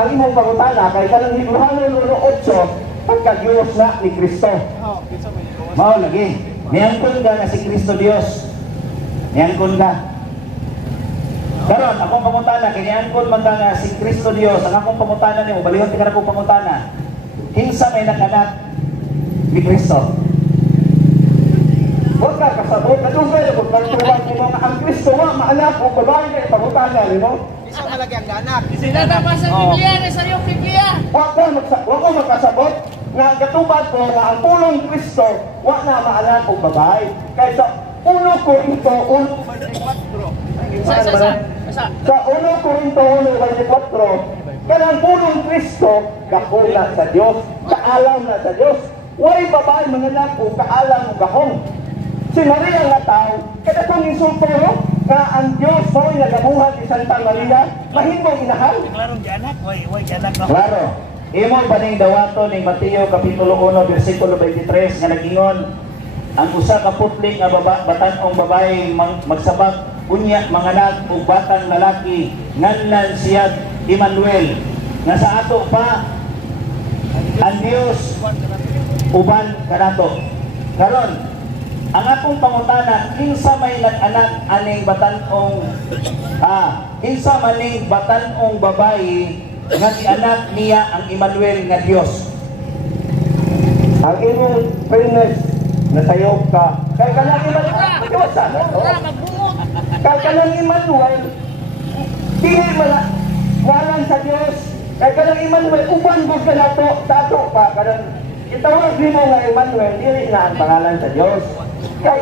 ang imong pangutana kay kanang Hebrew 1:8 pagka Dios na ni Kristo. Mao lagi. Niangkon ka na si Kristo Dios. Niangkon ka. Karon akong pangutana kay niangkon man ka nga si Kristo Dios. Ang akong pangutana nimo balihon ti kana akong pangutana. Kinsa may nakanak ni Kristo? Huwag ka kasabot, kadugay ko pagtuwag mo nga ang Kristo wa maanak o babae kay pangutana nimo. Isa malagi ang anak. Sila na ba sa Biblia na sa iyong Biblia? Huwag ko magkasabot nga gatubad ko nga ang pulong Kristo wa na maanak o babae. Kaysa 1 Corinto 1 sa 1 Corinto 1:24 kanang pulong Kristo gahula sa Dios, kaalam na sa Dios. Way babae manganak o kaalam o gahong. Si Maria nga tao, kada kong insulto nga ang Diyos mo'y nagabuhat ni Santa Maria, mahimong inahan. Klarong gianak, way gianak no. Klaro. Imo ba ning dawato ni Mateo kapitulo 1 bersikulo 23 nga nagingon ang usa ka putli nga batan-ong babae magsabak unya manganak og batang lalaki nganlan siya Emmanuel nga sa ato pa ang Dios uban kanato. Karon ang akong pangutana, kinsa may nag-anak aning batan-ong kinsa maning batan-ong babae nga gianak niya ang Emmanuel nga Dios? Ang imong fairness nasayop ka kay kanang Emmanuel magdiwasa no? Kay kanang Emmanuel dili man ngalan sa Dios, kay kanang Emmanuel uban gud kanato sa ato pa kanang itawag nimo nga Emmanuel dili na ang pangalan sa Dios. Kay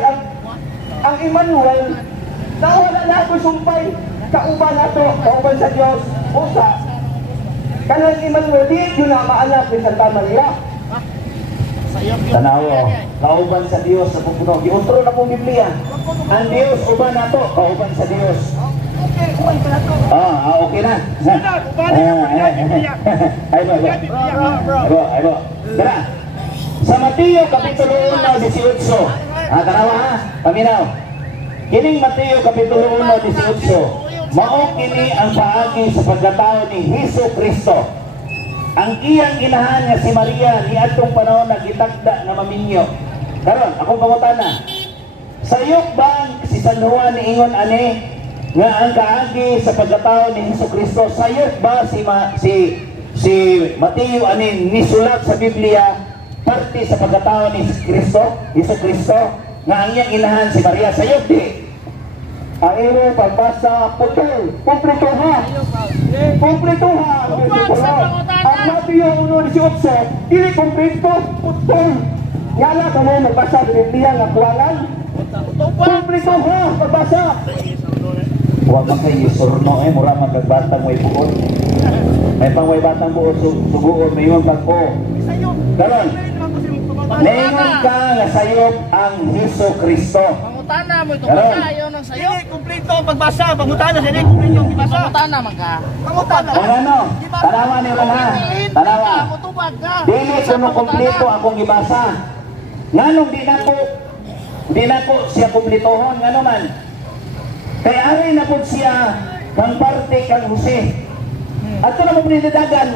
ang Emmanuel nawala na ako sumpay kauban nato kauban sa Dios usa kanang Emmanuel di yun na maanak ni Santa Maria. Tanawo kauban sa Dios sa pupuno giutro na pong Biblia ang Dios uban nato kauban sa Dios. Okay na. Ay, Dara. Sa Mateo kapitulo 1:18. Tanawa ha, paminaw. Kining Mateo kapitulo 1:18. Mao kini ang paagi sa pagkatao ni Hesus Kristo. Ang iyang inahan nga si Maria ni atong panahon nagitagda nga maminyo. Karon akong pangutana. Sayop ba si San Juan ni ingon ani nga ang kaagi sa pagkatao ni Hesus Kristo? Sayop ba si Mateo ani nisulat sa Biblia parte sa pagkatao ni Hesus Kristo nga ang iyang inahan si Maria? Sayop di. Ang iyong pagbasa putol, kumplituha. Ang Mateo 1:18, dili kumplito, putol. Yala ka mo magbasa sa Biblia nga kuwangan. Kumplituha, pagbasa. Huwag man kayo surno mura magagbatang may buod. May pang may batang buod, subuon, may yung pag-o. Karon, naingon ka nga sayop ang Hesus Kristo. Pangutana mo itong mga ayaw ng sayo. Dili kumpleto ang pagbasa, pangutana sa dili kumpleto ang pagbasa. Pangutana magka. Pangutana. Ano? Tanawa ni ha. Tanawa. Mutubag ka. Dili kuno kumpleto akong gibasa. Nganong di na po siya kumpletohon ngano man. Kay ari na po siya kang parte kang Jose. Ato na mo pinidadagan.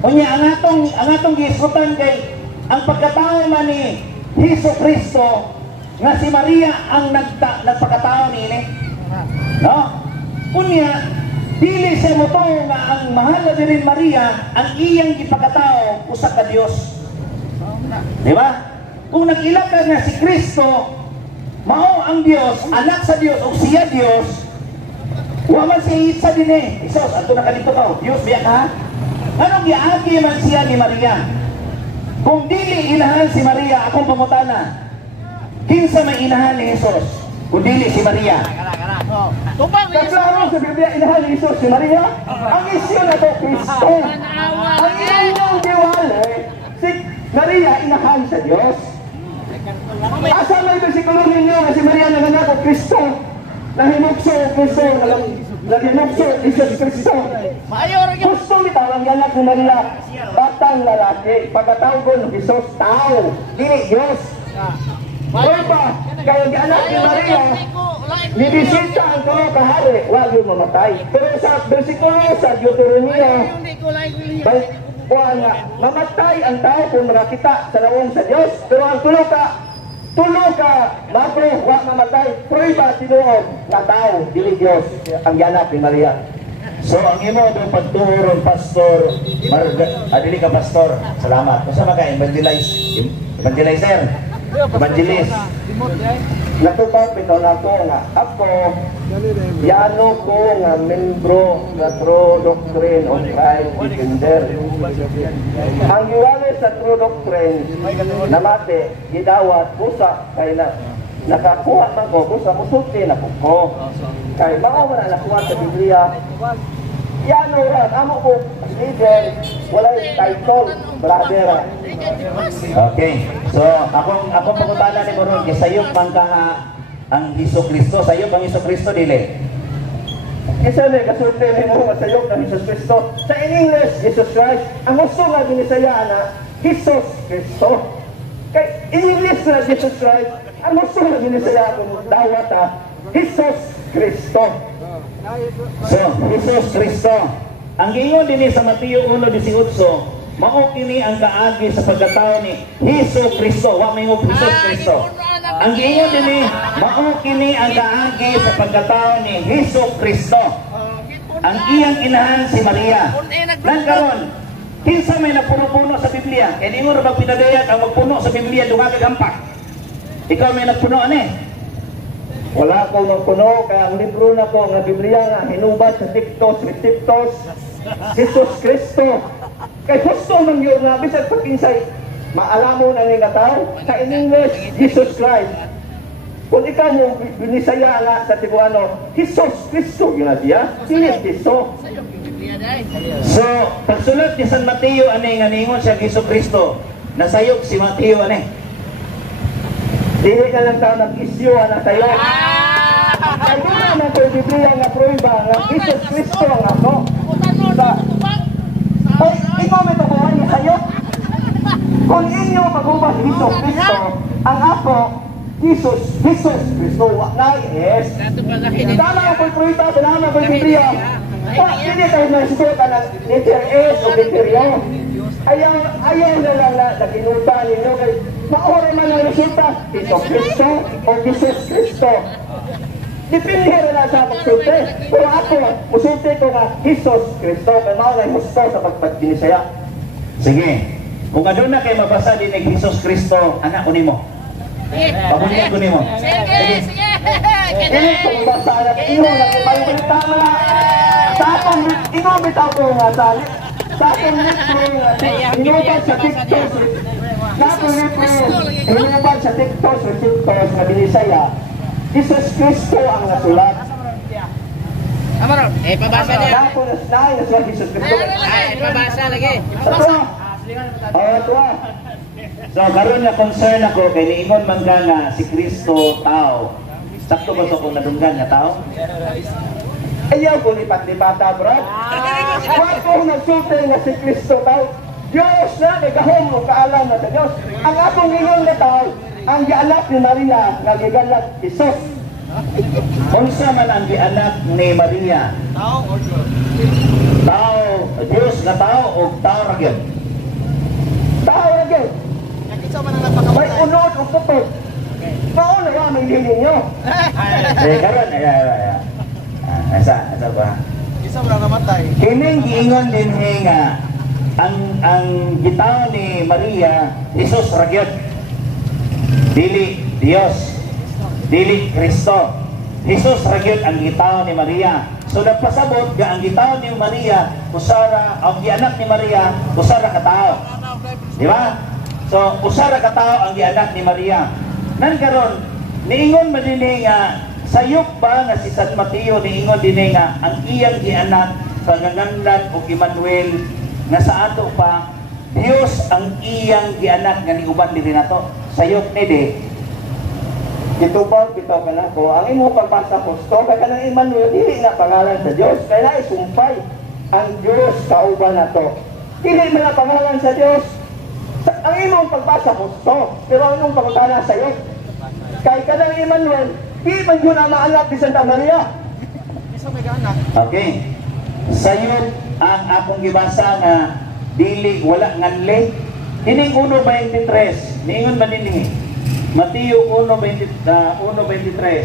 Unya ang atong giisutan kay ang pagkatao man ni Hesus Kristo nga si Maria ang nagpakatao niini. No? Unya dili sa mo to nga ang mahal na din Maria ang iyang gipakatao usa ka Dios. Di ba? Kung nag-ilaka nga si Kristo mao ang Dios, anak sa Dios o siya Dios, wa man siya isa din Isos, ato na kanito ka, Dios biya ka? Anong giagi man siya ni Maria? Kung dili inahan si Maria, akong pangutana, kinsa may inahan ni Jesus? Kung dili si Maria. Tubag ni Kaklaro sa Biblia, inahan ni Jesus si Maria. Ang isyo na to, Kristo. Ang inyong diwali, si Maria inahan sa Diyos. Asa may bersikulo ninyo na si Maria nanganak o Kristo? Nahimukso o Kristo, nahimukso Jesus Kristo. Gusto bitawang yanak ni Maria, batang lalaki, pagkatawgon ng Jesus, tao, dili Diyos. Hoy ba, kaya anak ni Maria, Nibisita ang tulo ka hari, wag yung mamatay. Pero sa bersikulo sa Deuteronomio, Hindi ko lang kuha nga, mamatay ang tao kung makakita sa lawong sa Diyos. Pero ang tulo ka, mabro, wag mamatay. Prueba tinuod na tao, dili Diyos, ang yanak ni Maria. So ang imo do pagturon pastor dili ka pastor. Salamat. Usa ba ka evangelizer? Evangelist. Natupag bitaw na ko nga ako yano ko nga membro nga True Doctrine of Christ Defender. Ang iwala sa True Doctrine na mati gidawat kusa kay na nakakuha man ko kusa musulti na ko kay mao man nakuha sa Biblia. Yano ra amo ko leader wala title brother. Okay. So akong pangutana ni Moron kay sayop man ka nga ang Hesus Kristo, sayop ang Hesus Kristo dili. Isa na kasulti ni mo masayok ng Jesus Kristo. Sa English, Jesus Christ. Ang gusto nga binisaya na Jesus Kristo. Kay English na Jesus Christ, ang gusto nga binisaya kung dawat Jesus Kristo. So Hesus Kristo. Ang giingon dinhi sa Mateo 1:18, mao kini ang kaagi sa pagkatao ni Hesus Kristo, wa may Hesus Kristo. Ang giingon dinhi, mao kini ang kaagi sa pagkatao ni Hesus Kristo. Ang iyang inahan si Maria. Nang karon, kinsa may napuno-puno sa Biblia? Kaya ingon ra magpinadayag ang magpuno sa Biblia dungag gampak. Ikaw may nagpuno ani? Wala ko magpuno, kaya ang libro na ko, nga Biblia nga, hinubad sa Tiktos, Retiptos, Jesus Kristo. Kay gusto man yun nga, bisag pagkinsay, maalamo na nga tao, sa English, Jesus Christ. Kung ikaw mo binisaya nga sa Tibuano, Jesus Kristo yun na siya, Sinis Kristo. So, pagsulat ni San Mateo ani nga ningon siya Hesus Kristo, nasayop si Mateo ani. Dili ka lang tao nag-isyo na sa'yo. Kaya doon naman ko Biblia nga prueba nga Jesus Kristo ang ako. Ay, ikaw may tukuhan niya sa'yo. Kung inyo pag-ubas Jesus Kristo, ang ako, Jesus Kristo, na yes. Tama ang pagprueba, tama ang Biblia. Hindi tayo nasusutan ng letter S o letter Y. Ayaw na lang na nakinuta ninyo kay maore man ang resulta, ito Kristo o Jesus Kristo. Depende na sa pagsulti. Pero ako, musulti ko nga Jesus Kristo, kaya mao na gusto sa pagpagbinisaya. Sige. Kung aduna kay mabasa din ng Hesus Kristo, anak ko nimo. Pabulyan ko nimo. Sige. Ini kung basa na inyo na kung tama na. Sa akong inyo bitaw ko nga sali. Sa akong inubad sa TikTok. Sa akong inubad sa TikTok na binisaya. Jesus Kristo ang nasulat. Amaron, pabasa niya. Tapos nahin na siya Jesus Kristo. Pabasa lagi. Ito. So karon na concern ako kay niingon man ka nga si Kristo tao. Sakto ba to kung nadunggan nga tao? Ayaw ko lipat-lipata, bro. Huwag kong nagsulti na si Kristo tao. Diyos na, nagahom mo kaalam na sa Diyos. Ang akong ingon na tao, ang gianak ni Maria, nagigalat Isos. Unsa man ang gianak ni Maria? Tao o Diyos? Tao, Diyos nga tao o tao ra gyud? Tao na gyud. Nakita man ang May napakamatay. unod o pupot. Paano nga may liling nyo? Karon asa ba? Isa mo lang namatay. Kining giingon din nga ang gitaw ni Maria, Jesus ra gyud. Dili Dios, dili Kristo. Jesus ra gyud ang gitaw ni Maria. So nagpasabot nga ang gitaw ni Maria, usara ang gianak ni Maria, usara ka tao. Di ba? So usara ka tao ang gianak ni Maria. Nan karon niingon man dinhi nga sayop ba nga si San Mateo niingon dinhi nga ang iyang gianak panganganlan og Emmanuel nga sa ato pa Dios ang iyang gianak nga niuban diri nato. Sayop ni di. Itubag, bitaw ka na ko. Ang imo pagbasa ko, kaya ka ng Emmanuel, dili nga pangalan sa Diyos. Kaya na isumpay ang Diyos kauban na to. Dili man ang pangalan sa Diyos. Ang imong pagbasa ko, pero ang imong pagkana sa iyo. Kaya ka ng Emmanuel, di man yun ang maanak ni Santa Maria. Isa may anak. Okay. Sayop ang akong gibasa nga dili wala nganli. Kining 1:23. Niingon man dinhi. Mateo 1:23.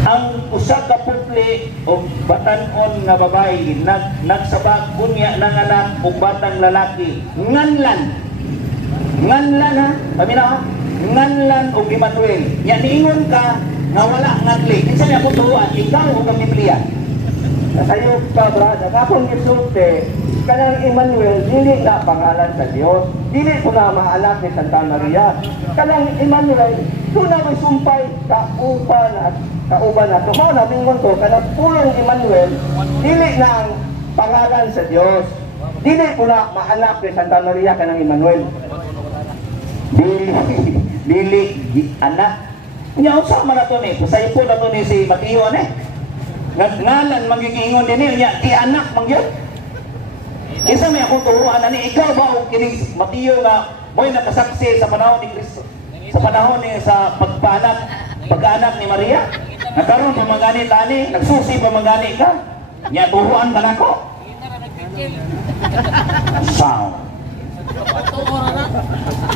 Ang usa ka putli o batan-on nga babae nagsabak unya ng anak ug batang lalaki nganlan ha paminaw ha nganlan og Emmanuel nya niingon ka nga wala nganli kinsa ni ako turuan ikaw o ang Biblia Sayop ka, brad. Ang akong gisulti, kanang Emmanuel, dili na pangalan sa Dios. Dili po na maanak ni Santa Maria. Kanang Emmanuel, doon na may sumpay, kauban na ito. Mao na mingon ko, kanang pulong Emmanuel, dili na ang pangalan sa Dios. Dili po na maanak ni Santa Maria kanang Emmanuel. Dili anak nya usa man ato ni sayo po nato ni si Mateo ani ngalan magigingon din niya ti anak mangyod isa may akong turuan ani ikaw ba og kining Mateo nga mo'y nakasaksi sa panahon ni Kristo sa panahon ni sa pag-anak ni Maria nagkaroon pamangani tani nagsusi pamangani ka nya turuan ka nako sound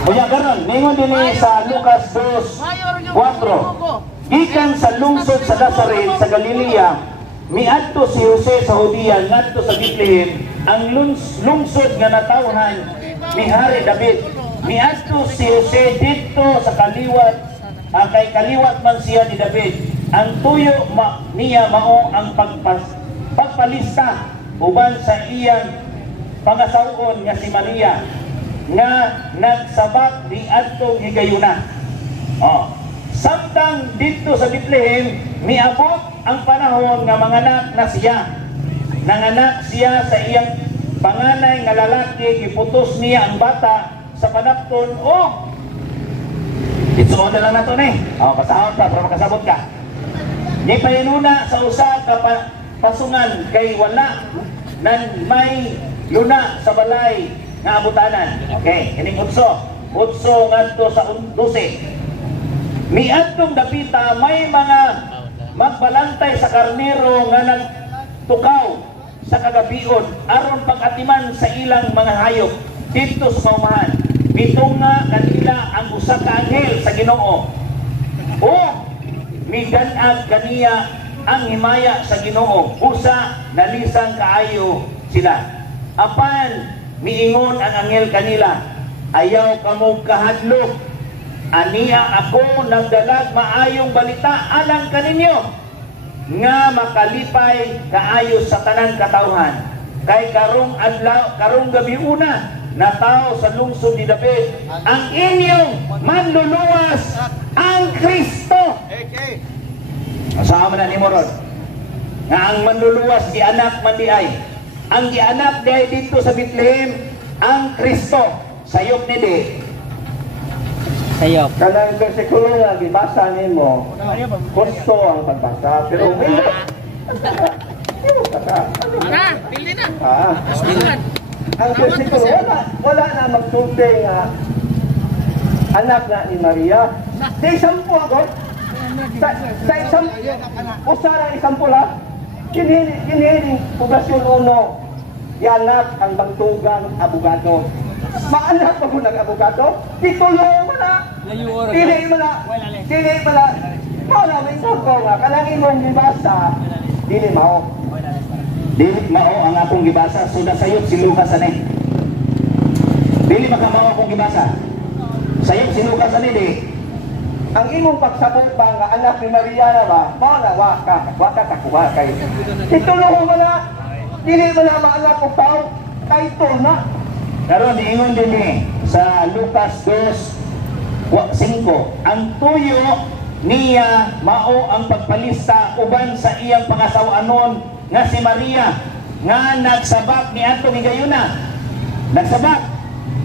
Kuya garon ningon din sa Lucas 2:4 gikan sa lungsod sa Nazaret sa Galilea miadto si Jose sa Judea ngadto sa Bethlehem ang lungsod nga natawhan ni Hari David miadto si Jose dito sa kaliwat kay kaliwat man siya ni David ang tuyo niya mao ang pagpalista uban sa iyang pangasawon nga si Maria nga nagsabak di adtong higayuna samtang dito sa Bethlehem miabot ang panahon nga manganak na siya nanganak siya sa iyang panganay nga lalaki giputos niya ang bata sa panapton itsuon na lang nato ni pasahon pa para makasabot ka di painuna sa usa ka pasungan kay wala nan may luna sa balay nga abutanan okay kining utso ngadto sa 12 miadtong dapita may mga magbalantay sa karnero nga nagtukaw sa kagabion aron pag-atiman sa ilang mga hayop dito sa maumahan. Mitunga kanila ang usa ka anghel sa Ginoo. Migan-ag kaniya ang himaya sa Ginoo. Usa nalisang kaayo sila. Apan miingon ang anghel kanila, ayaw kamo kahadlok. Aniya ako nagdalag maayong balita alang kaninyo nga makalipay kaayo sa tanang katawhan kay karong adlaw karong gabi una nataw sa lungsod ni David ang inyong manluluwas ang Kristo. Asama na ni Morod nga ang manluluwas di anak man di ay ang di anak di ay dito sa Bethlehem ang Kristo sayop ni di Sayop. Kanang bersikulo nga gibasa nimo, gusto ang pagbasa, pero hindi. Pili na. Ang bersikulo wala na magsulti nga anak na ni Maria. Sa isampu ako. Sa isampu. Usara isampu lang. Kinihiling poblasyon uno. Yanak ang bangtugang abogado. Maanak pa ko ng abogado? Titulo mo na! Dili mo na! Wala, may ko nga. Kalangin mong gibasa, dili mao. Dili mao ang akong gibasa. So nasayop si Lucas ani. Dili makamao akong gibasa. Sayop si Lucas ani di. Ang imong pagsabot ba nga anak ni Maria na ba? Mao na waka kakuha kay. Titulo mo na! Dili mo na maanak ko tao. Kay tol na. Karon diingon din ni sa Lucas 2:5 ang tuyo niya mao ang pagpalista uban sa iyang pangasawanon nga si Maria nga nagsabak ni adtong higayuna nagsabak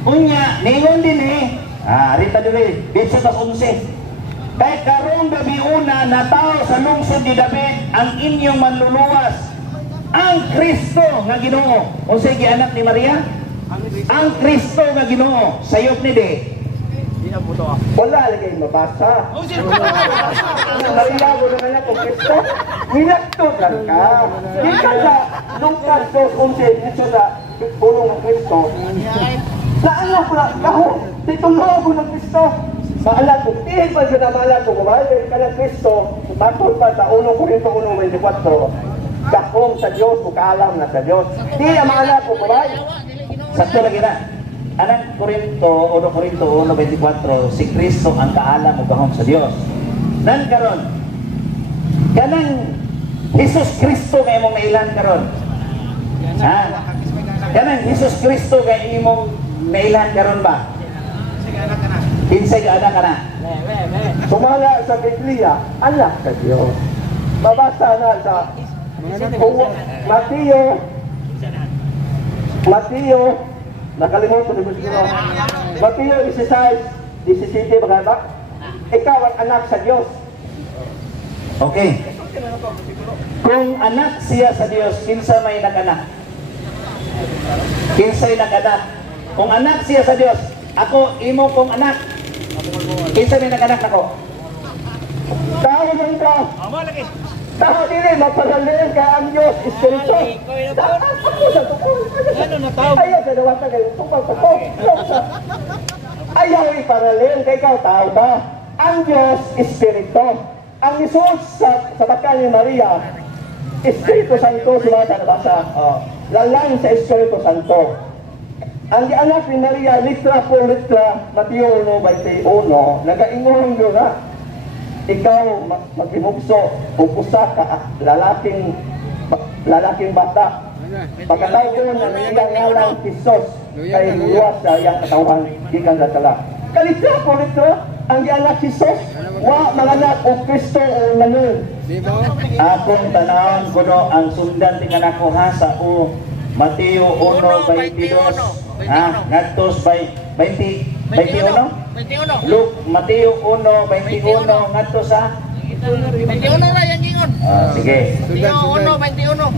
unya niingon din ni rita diri dito sa 11 kay karong gabi una nataw sa lungsod ni David ang inyong manluluwas ang Kristo nga Ginoo unsay gianak ni Maria ang Kristo nga Ginoo sayop ni di Wala lagi mabasa. Maria mo naman ako Kristo. Hinagtugan ka. Di ka sa Lucas 2:11 dito sa pulong ng Kristo. Na ano pala, kaho, titulo ko ng Kristo. Maalat ko, tihin pa siya na maalat ko, kumahal ka ng Kristo, matol pa sa 1 Corinto 1:24, dakong sa Diyos, kaalam na sa Diyos. Di ang maalat ko, kumahal. Sakto lagi na. Anang Corinto 1:24, si Kristo ang kaalam o gahom sa Dios. Nan karon, kanang Jesus Kristo kay imong nailan karon. Ha? Kanang Jesus Kristo kay imong nailan karon ba? Kinsay ka anak ka na? Sumala sa Biblia, anak sa Diyos. Mabasa na sa Mateo, nakalimutan ko siguro. Mateo 16:17 ba? Ikaw ang anak sa Diyos. Okay. Kung anak siya sa Dios, kinsa may naganak? Kinsay naganak? Kung anak siya sa Dios, ako imo kong anak. Kinsa may naganak nako? Tao man ka. Tao dili magpadalan ka ang Diyos, Espiritu. Ako sa tukol. Ayaw sa dawata kayo, tukol. Ayaw iparalin kay ikaw, tao ba? Ang Diyos, Espiritu. Ang Jesus sa bakal ni Maria, Espiritu Santo, sumata na basa. Lalang sa Espiritu Santo. Ang anak ni Maria, litra por litra, Mateo 1:21, nagaingon doon na, ikaw magimugso o usa ka lalaking bata. Pagkatawon ng iyang ngalang Jesus, kay luwas sa iyang katawan, di kang lasala. Kalitra por litra, ang anak Jesus, wa manganak o Kristo o nanun. Akong tanawon kuno ang sundan tingan ako ha sa Mateo 1:22. Ngadtos 21? Luke, Mateo 1:21 ngadtos sa 21 na yan gingon. sige. Mateo 1:21.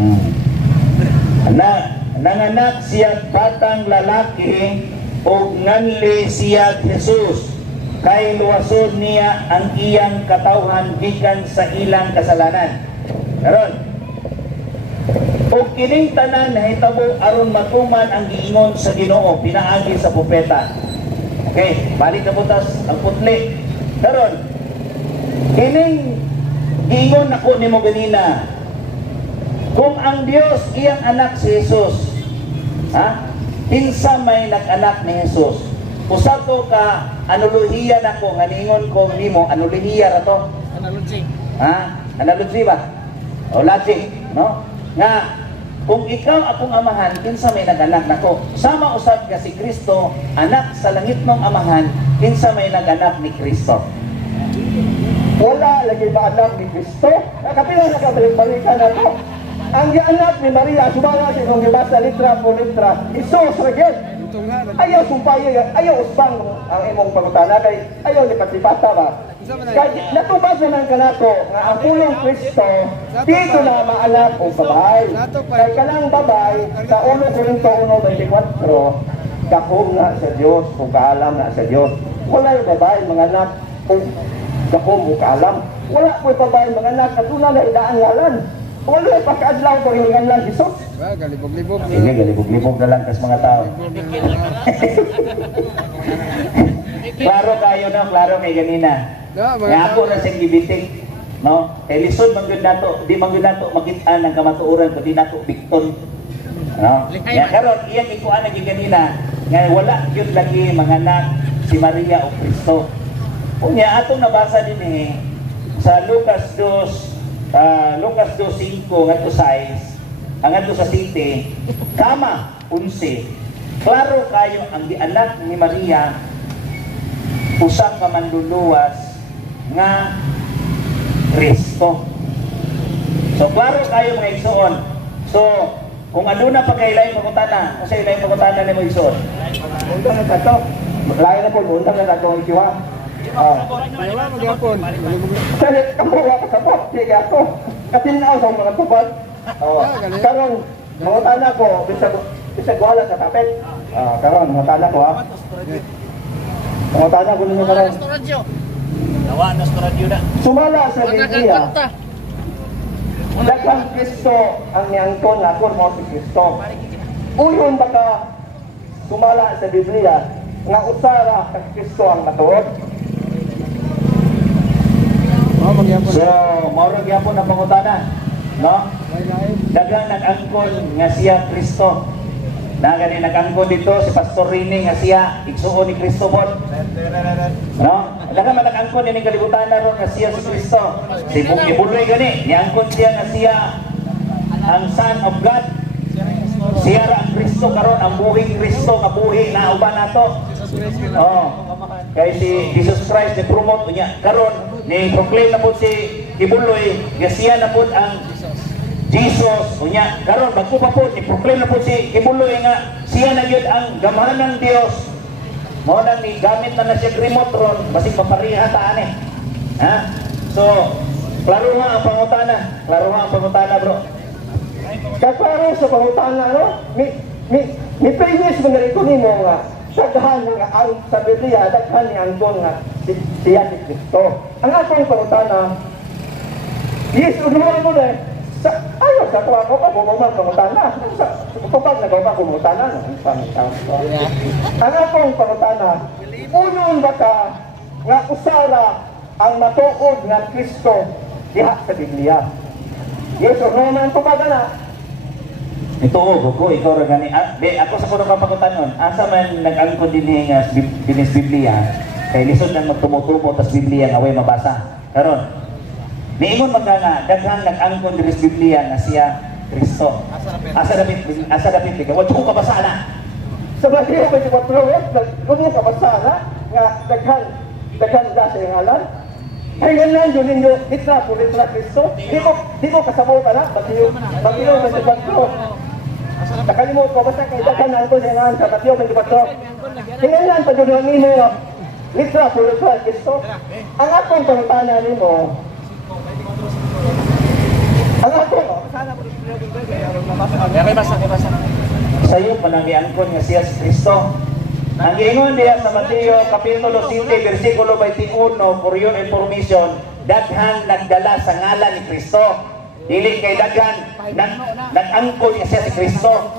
Nanganak siya batang lalaki o nganli siya Jesus. Kay luwasod niya ang iyang katawhan gikan sa ilang kasalanan. Karon, o kining tanan nahitabo aron matuman ang giingon sa Ginoo pinaagi sa propeta. Okay, balik na butas ang putli. Karon, kining giingon nako nimo ganina. Kung ang Dios iyang anak si Jesus, ha? Kinsa may nag-anak ni Jesus? Usa to ka analohiya nako nga ningon ko nimo analohiya ra to. Analogy. Ha? Analogy ba? O logic, no? Nga kung ikaw akong amahan, kinsa may nag-anak nako? Sama usab ka si Kristo, anak sa langit ng amahan, kinsa may nag-anak ni Kristo? Wala lagi ba anak ni Kristo? Kapila na kabalik-balikan na to. Ang anak ni Maria, sumala siya kung gibasa litra po litra, Isus regel. Ayaw sumpayo, ayaw usbang ang imong pangutana kay ayaw ni kasipata ba? Kaya natubas naman ka nato nga ang pulong Kristo dito na maanak o babae. Kaya kanang babae sa 1 Corinto 1:24 kahom na sa Diyos o kaalam na sa Diyos. Wala yung babae mga anak o kahom o kaalam. Wala po yung babae mga anak katuna na idaan ngalan. Wala yung pagkaadlaw ko yung ngalan Jesus. Galibog-libog. Sige, galibog-libog na lang kas mga tao. Klaro kayo na, klaro kay ganina. Nga ako na siyang gibiting, no? Lisod manggod nato, di manggod nato makita ng kamatuoran kundi nato bigton. No? Nga karon iyang ikuan na ganina, nga wala gyud lagi manganak si Maria o Kristo. Unya atong nabasa din sa Lucas 2:5 ngadto 6 ngadto sa 7 kama 11. Klaro kayo ang gianak ni Maria usa ka manluluwas nga Kristo. So klaro kayo mga igsoon. So kung aduna pa kay lain pagutana, kasi lain pagutana ni mo igsoon. Undang na tato. Lain na po, undang na tato ang ikiwa. Wala magyapon. Kasi kamuha ka sa po, sige ako. Katinaw sa mga tubad. Karong, mga tana ko, bisag wala sa kapit. Karon, mga tana ko ha. Pangutana ko ninyo karon. Radyo. Nawa na sa radyo na. Sumala sa Wala kang Biblia. kanta. Daghang Kristo ang niangkon nga kung mao si Kristo. Uyon ba ka sumala sa Biblia nga usara kag Kristo ang matuod? Oh, magyapon. So, maurag yapon ang pangutana. No? Lain-lain. Daghang nag-angkon nga siya Kristo. Na gani nag-angkon dito si Pastor Rini nga siya igsuon ni Kristo pod. No? Daghang man nag-angkon ni kalibutan na ron nga siya si Kristo. Si Buloy gani, niangkon siya nga siya ang Son of God. Siya ra ang Kristo karon, ang buhing Kristo nga buhi na uban nato. Oh. Kay si Jesus Christ ni promote niya karon ni proclaim na po si Kibuloy nga siya na po ang Jesus unya karon bagko pa po ni proclaim na po si Kibuloy nga siya na gyud ang gamahan ng Dios. Mao na ni gamit na siya remote ron basig papariha ta ani. Ha? So klaro nga ang pangutana, bro. Kaklaro sa pangutana, no? Mi previous mo na rin nimo nga daghan nga ang sa Biblia, daghan ni angkon nga siya si Kristo. Ang akong pangutana, yes, unuhan mo na ayaw sa tuwa ko pa bumabang pangutana. Kapag nagawa ko pangutana, ang akong pangutana, unon ba ka nga usara ang matuod nga Kristo diha sa Biblia? Yes or no man ko ba na? Ito ko ikaw ra gani. Ako sa kuno kapangutanon, asa man nag-angkon dinhi nga binis Biblia, kay lisod nang magtumutumo tas Biblia nga way mabasa. Karon, niingon man nga daghang nag-angkon dinhi sa Biblia nga siya Kristo. Asa dapit ka. Wa ko kabasa na. Sa Mateo 24, kuno ka basa na nga daghan da sa ngalan. Ay ganun yun ninyo, litra Kristo. Di mo kasabot na, Mateo 24. Nakalimot ko, basta kayo daghan na ito sa ngalan sa Mateo 24. Tingnan pa doon ninyo, litra Kristo. Ang akong pangutana ninyo, Sa iyo panangiangkon nga siya si Kristo. Ang giingon diya sa Mateo Kapitulo 7 versikulo 21, for your information, daghan nagdala sa ngalan ni Kristo. Dili kay daghan nag-angkon nga siya si Kristo.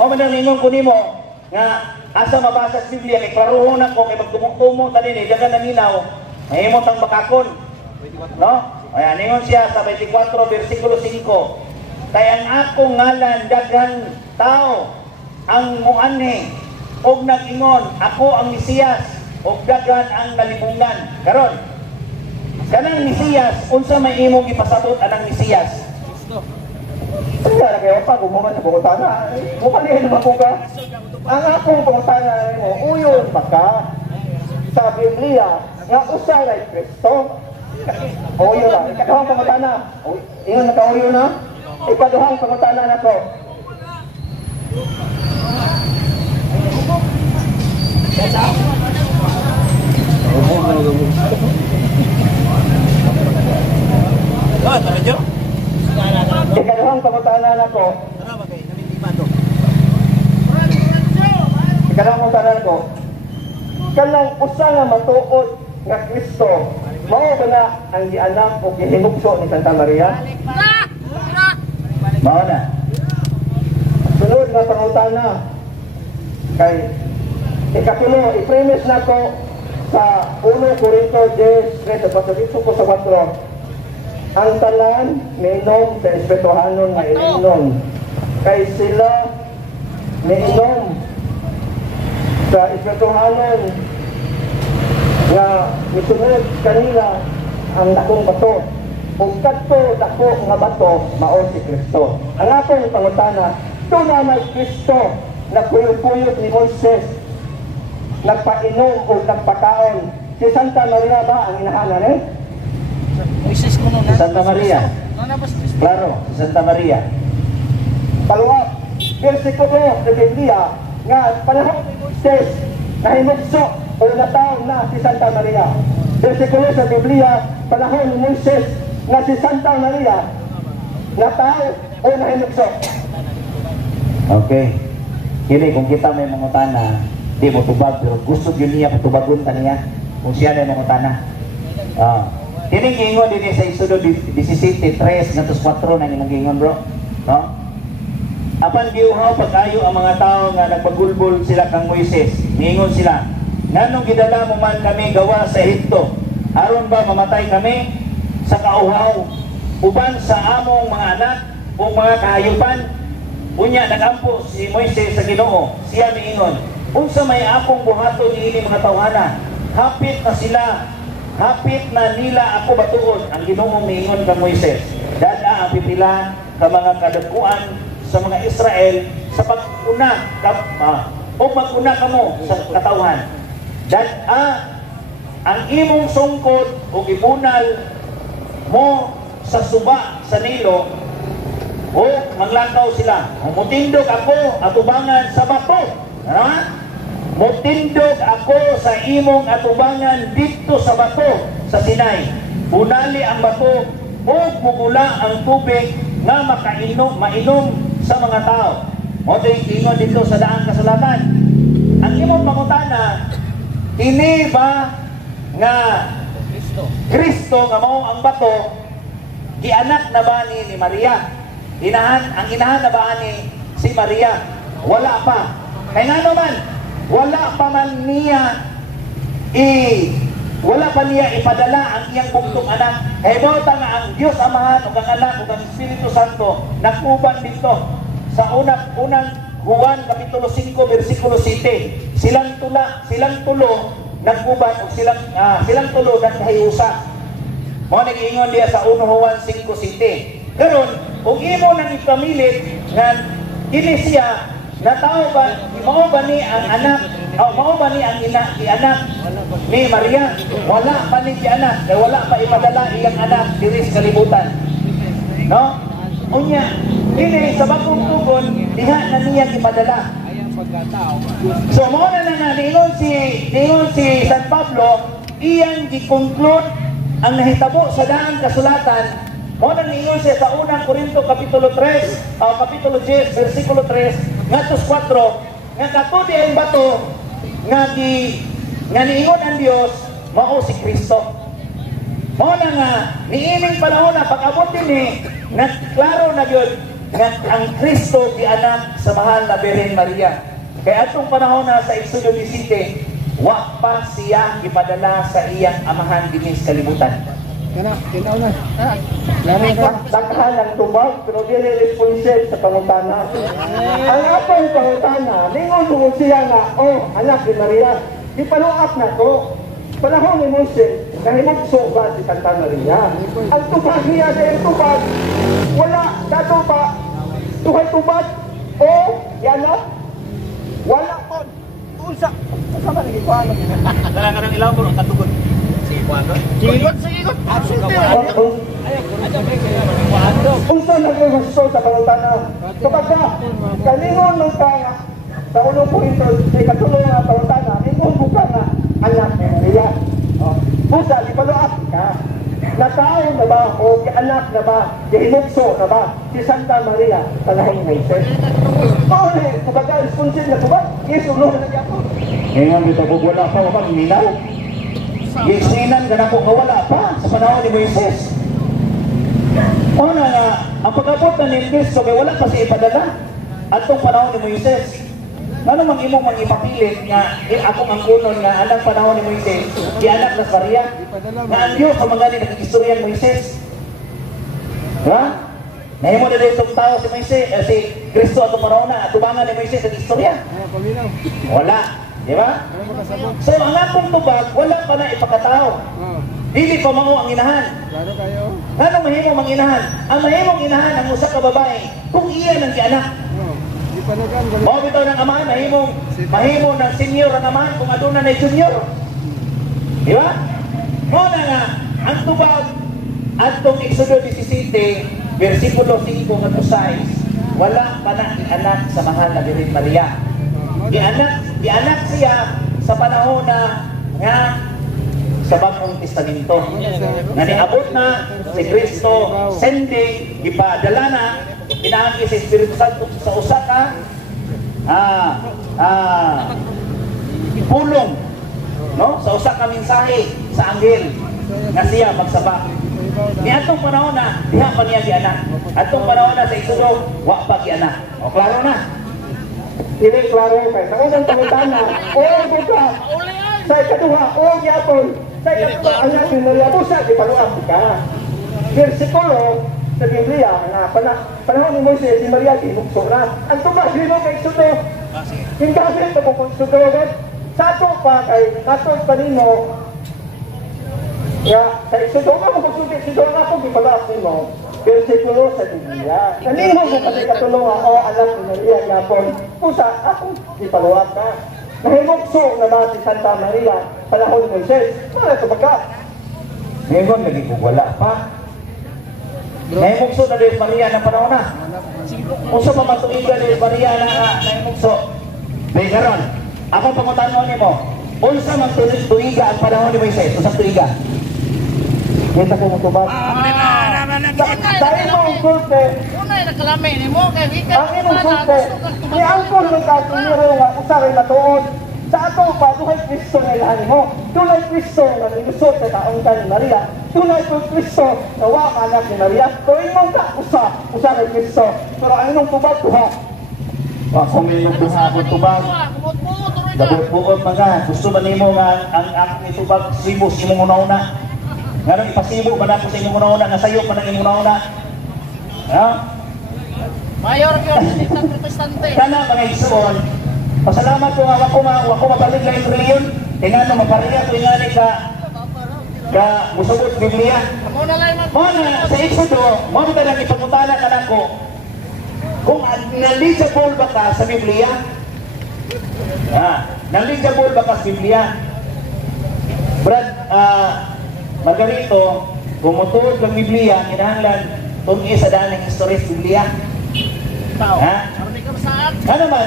O man ang ingon ko nimo nga asa mabasa sa Biblia kay klaruhon ako kay magtumutumo tani ni daghan na ninaw, mahimot ang bakakon. No? Ayan, ingon siya sa 24 versikulo 5. Kay ang akong ngalan daghan tao ang muanhi og nag-ingon ako ang Mesiyas og daghan ang nalibungan. Karon kanang Mesiyas unsa may imong ipasabot anang Mesiyas? Kaya na kayo pa, gumawa sa pangutana. Mukalihin naman po ka. Ang akong pangutana mo, uyon pa ka sa Biblia nga usaray Kristo. Uyo lang. Ikaduhang pangutana. Ingon na ka uyo na. Ikaduhang pangutana na ko. Ikaduhang pangutana na ko. Ikaduhang pangutana na ko. Kanang usa nga matuod nga Kristo, mao ba na ang gianak o gihinugso ni Santa Maria? Mao na. Sunod nga pangutana. Kay ikatulo, i-premise na ko sa 1 Corinto 10:3 sa pasaliso ko sa 4. Ang tanan miinom sa espirituhanon nga ininom. Kay sila miinom sa espirituhanon nga misunod kanila ang dakong bato. Kung kadto dako nga bato, mao si Kristo. Ang atong pangutana, tunay Kristo na kuyog-kuyog ni Moises, nagpainom o nagpakaon. Si Santa Maria ba ang inahanan eh? Moises ko nun. Santa Maria. Claro, Santa Maria. Paluap, versikulo sa Biblia nga panahon ni Moises nahimugso o nataw na si Santa Maria. Versikulo sa Biblia, panahon ni Moises na si Santa Maria nataw o nahimugso. Okay. Kini kung kita may mangutana, Di mo tubag pero gusto yun niya patubagon taniya kung siya na mangutana. Kining ingon din sa Exodo 17:3 ngantos 4 na imong ingon bro. No? Apan giuhaw pag-ayo ang mga tao nga nagpagulbol sila kang Moises. Ningon sila, nganong gidala mo man kami gawa sa Ehipto? Aron ba mamatay kami sa kauhaw uban sa among mga anak o mga kahayupan? Unya nagampo si Moises sa Ginoo. Siya miingon, unsa may akong buhaton niini mga tawhana? Hapit na sila, hapit na nila ako batuon. Ang Ginoo miingon kang Moises, dada ang pipila ka mga kadakuan sa mga Israel sa pag-una o mag-una kamo sa katawhan. Dada ang imong sungkod o ibunal mo sa suba sa Nilo o maglakaw sila. Mutindog ako atubangan sa bato. Mutindog ako sa imong atubangan dito sa bato sa Sinai. Bunali ang bato o mugula ang tubig nga mainom sa mga tao. Mo ingon dito sa daang kasulatan. Ang imong pangutana, ini ba nga Kristo nga mao ang bato, gianak na ba ni Maria? Ang inahan na ba ni si Maria? Wala pa. Kaya nga naman, wala pa niya ipadala ang iyang bugtong anak. Kaya bauta nga ang Diyos Amahan o ang Anak o ang Espiritu Santo nagkuban dito sa unang Juan Kapitulo 5 versikulo 7. Silang tulo nagkuban o silang tulo nagkahiusa. Mo nag-ingon diya sa 1 Juan 5:7. Karon, kung imo nang ipamilit nga kini siya natao ba mao ba ni ang anak o mao ba ni ang anak ni Maria? Wala pa ni si anak, kay wala pa ipadala iyang anak diri sa kalibutan. No? Unya, ini sa bagong tugon diha na niya ipadala. So mo na nga ningon si San Pablo iyang gi-conclude ang nahitabo sa daang kasulatan. Mo na ningon siya sa unang Korinto kapitulo 3 kapitulo 10 versikulo 3 ngadtos 4 nga katudi ang bato nga niingon ang Dios mao si Kristo. Mo na nga niining panahon na pag-abot dinhi nagklaro na gyud nga ang Kristo gianak sa mahal na Birhen Maria. Kaya atong panahon na sa Exodo 17, wa pa siya ipadala sa iyang amahan dinhi sa kalibutan. Kinaw na. Daghan ang tubag, pero dili responsive sa pangutana. Ang atong pangutana, lingon siya nga, anak ni Maria, ipaluap na to. Panahon ni Moses, nahimugso ba si Santa Maria? Ang tubag niya dahil tubag, wala, dato pa, tuhay tubag, yan na, wala po. Unsa ba naging kuhaan? Karang ilaw ko ang katugod. Sige kuhaan. Unsa naging sa pangutana? Kapag kalingon ng kaya, sa unong punto, sa ikatulong na pangutana, ingon buka nga, anak ni Maria. Busa, di paluap ka. Natao na ba o anak na ba, hinugso na ba si Santa Maria panahing Moises? Kumbaga, responsive na ba? Yes, ulo na nagyapon. Ngayon dito po wala pa wala minaw. Gisinan ka po wala pa sa panahon ni Moises. Nga, ang pag-abot na ni Cristo kay wala pa siya ipadala atong panahon ni Moises. Ano mang imong mangipapilit nga akong ang kunon nga anang panahon ni Moises, di anak na Maria, nga ang Diyos ang mga nagkikistorya ni Moises. Ha? Nahimo na itong tao si Moises, si Kristo atong panahon na, tubangan ni Moises sa istorya. Wala. Di ba? So ang akong tubag, wala pa na ipakatao. Dili pa mao ang inahan. Klaro kayo. Ano mahimo mang inahan? Ang mahimong inahan ang usa ka babae kung iya nang gianak. Mao bitaw ng amahan, mahimo ng senior ang amahan kung aduna na junior. Di ba? Mao na nga ang tubag atong Exodo 17 versikulo 5 ngadto 6, wala pa na anak sa mahal na Birhen Maria. Gianak siya sa panahon na nga sa Bagong Testamento. Nga niabot na si Kristo sending, ipadala na, pinaagi sa Espiritu Santo sa usa ka pulong, no, sa usa ka mensahe sa anghel nga siya magsaba. Ni atong panahon na diha pa niya gianak. Atong panahon na sa Exodo wa pa gianak. O klaro na. Dili klaro kay sa unang pangutana, o buka. Sa ikaduha, o gyapon. Sa ikaduha, anak ni Maria busa di paluam ka. Bersikulo sa Biblia na panahon ni Moises si Maria kinukso ra. Ang tumas limo kay Exodo. Hindi ito kung Exodo sa ato pa kay katong panimo. Ya, sa Exodo mo kung sugi Exodo na ako gipalas nimo. Bersikulo sa Biblia. Kanino mo kasi katulong ako alam ni Maria yapon. Pusa ako gipaluat ka. Nahimukso na ba si Santa Maria panahon ni Moises? Para sa baga. Ngayon lagi ko wala pa. Nahimukso na din Maria na panahon na. Usa pa matuigan ni Maria na nahimukso. May karon, ako pangutanong nimo. Unsa man tuiga ang panahon ni Moises? Unsa tuiga? Kita ko mutubag. Dahil mo ang kulte, Unay nakalamay ni mo kay Vika. ang imong kulte, ni angkol ng katuniro nga usaray matuod. Sa ato pa, duhay Kristo nga ilahan mo. Dunay Kristo nga nilusot sa kaungkan ni Maria. Dunay Kristo na wa anak ni Maria. Kung imong ka, usaray Kristo. Pero ang imong tubag, duha. Kung may nagduha ako tubag, labot-buot mga, gusto ba nimo nga ang aking itubag sibos imong una-una? Nga nang ipasibo ba na ako sa imong una-una, nga sayo pa na imong una-una? Ha? Mayor gyud sa protestante. Kana mga igsoon, pasalamat ko nga ako mabalik lang yung reliyon, tingnan mo mapariya ko ingani ka musabot Biblia. Amo na lang man. Mo na sa Exodo, mo na lang ipagmutala ka nako. Kung knowledgeable ba ka sa Biblia? Knowledgeable ba ka sa Biblia? Brad, Margarito, kung mutuod ng Biblia, kinahanglan tungi sa daning history sa Biblia. Tao. Ha? Arni ka saan? Ano man,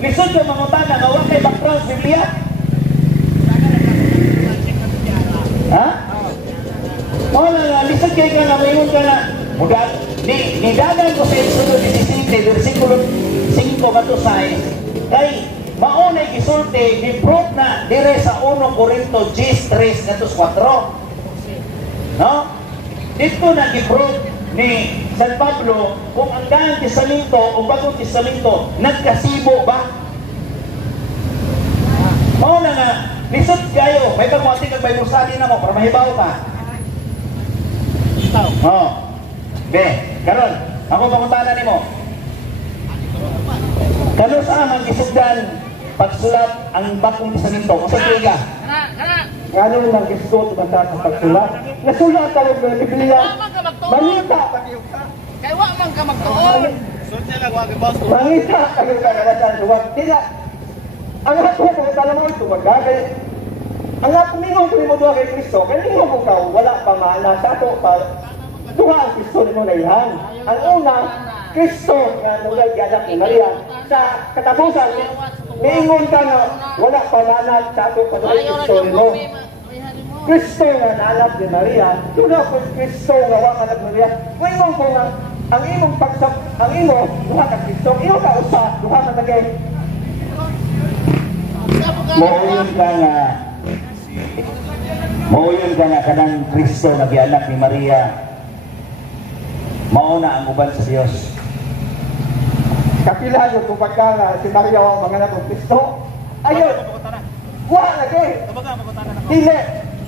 lisod yung mga utana, gawa kay background sa Biblia? Ha? Wala nga, lisod kayo ka na, mayroon ka na. Nidagan ko sa Exodo 17, versikulo 5 katusay, kay maunay gisulti, ni-proof na dire sa 1 Corinto 10:3 katus 4. No? Dito na gi-proof ni San Pablo kung ang Daang Testamento o Bagong Testamento nagkasibo ba? Mauna nga, lisod kayo, may pagmati kag may musali na mo para mahibaw ka. Oh. Okay, karon, ako pangutana nimo. Kano sa amang gisugdan pagsulat ang Bagong Testamento? O sa tuiga? Kana. Ngano nang gisgot banta sa pagsulat? Nasulat ka ng Biblia. Manita. Kay wa man ka magtuon. Manita kayo ka nalasan duwag. Tila. Ang lahat ko kung tala mo ito, magagay. Ang lahat kumingong kung mo duwa kay Kristo, kaya mingong kung ka, wala pa maana sa ato pa. Duha ang Kristo mo na ihan. Ang una, Kristo nga nulay anak ni Maria. Sa katapusan, miingon ka nga, wala pa maana sa ato pa duha Kristo mo. Kristo nga naanak ni Maria, tuna ko Kristo nga wang anak ni Maria. Miingon ko nga, ang imong pagsap, ang imo, duha ka Kristo, imo ka usa, duha ka tagay. Mauyon ka nga kanang Kristo na gianak ni Maria. Mauna ang uban sa Dios. Kapila nyo kung pagka nga si Maria ang mga anak ng Kristo. Ayun! Wala lagi! Dili!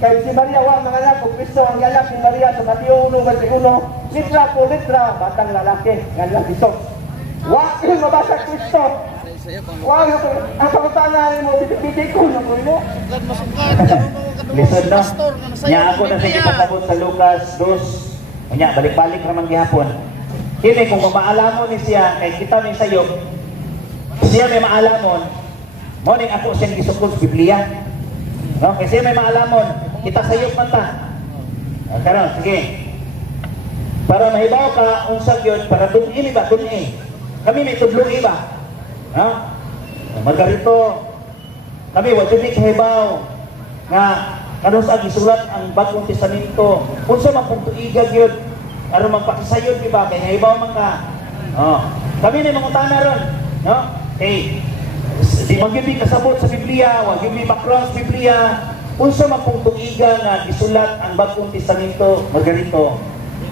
Kaya si Maria ang mga anak ng Kristo, ang anak ni Maria sa Mateo 1:21, litra po litra, batang lalaki, ng Isos. Wala yung mabasa Kristo. Wala yung ang pagkutanan mo, bitik ko na mo. Listen na. Nya ako na sige pasabot sa Lucas 2. Nya balik-balik ra man gihapon. Kini kung maalamon ni siya kay kita ni sayo. Siya may maalamon. Mo ning ako siyang gisukod sa Biblia. No, kasi may maalamon, kita sayo man ta. Karon sige. Para mahibaw ka unsa gyud para tun-i ba tun-i. Kami may tudloy ba? Ha? Margarito. Kami wa jud ni kahibaw nga kanus ang gisulat ang Bagong Testamento. Unsa man pud tuiga gyud aron magpakisayod di ba kay hibaw man ka. Oh, kami ni mangutana ron, no? Okay. Di magyud kasabot sa Biblia, wag gyud background sa Biblia. Unsa man kung tuiga nga gisulat ang Bagong Testamento, Margarito.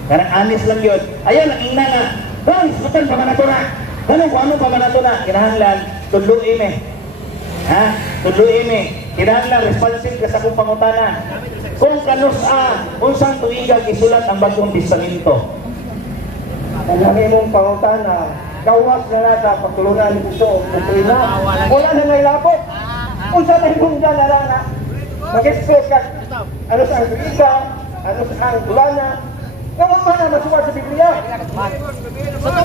Karang honest lang yun. Ayaw lang ina nga. Guys, sutan pa man nato na. Ganun kung ano pa man nato na. Kinahanglan, tudluin eh. Ha? Tudluin eh. Kinahanglan, responsive ka sa kong pangutana. Kung unsang tuiga gisulat ang Bagong Testamento. Ang mong pangutana, gawas na na sa pagtulungan ni Gusto o Kutrina. Wala na ngay lapot. Kung saan na yung dyan na lang na mag-express ka, ano sa ang tuiga, ano sa ang tulana, kung man na masuwad sa Biblia.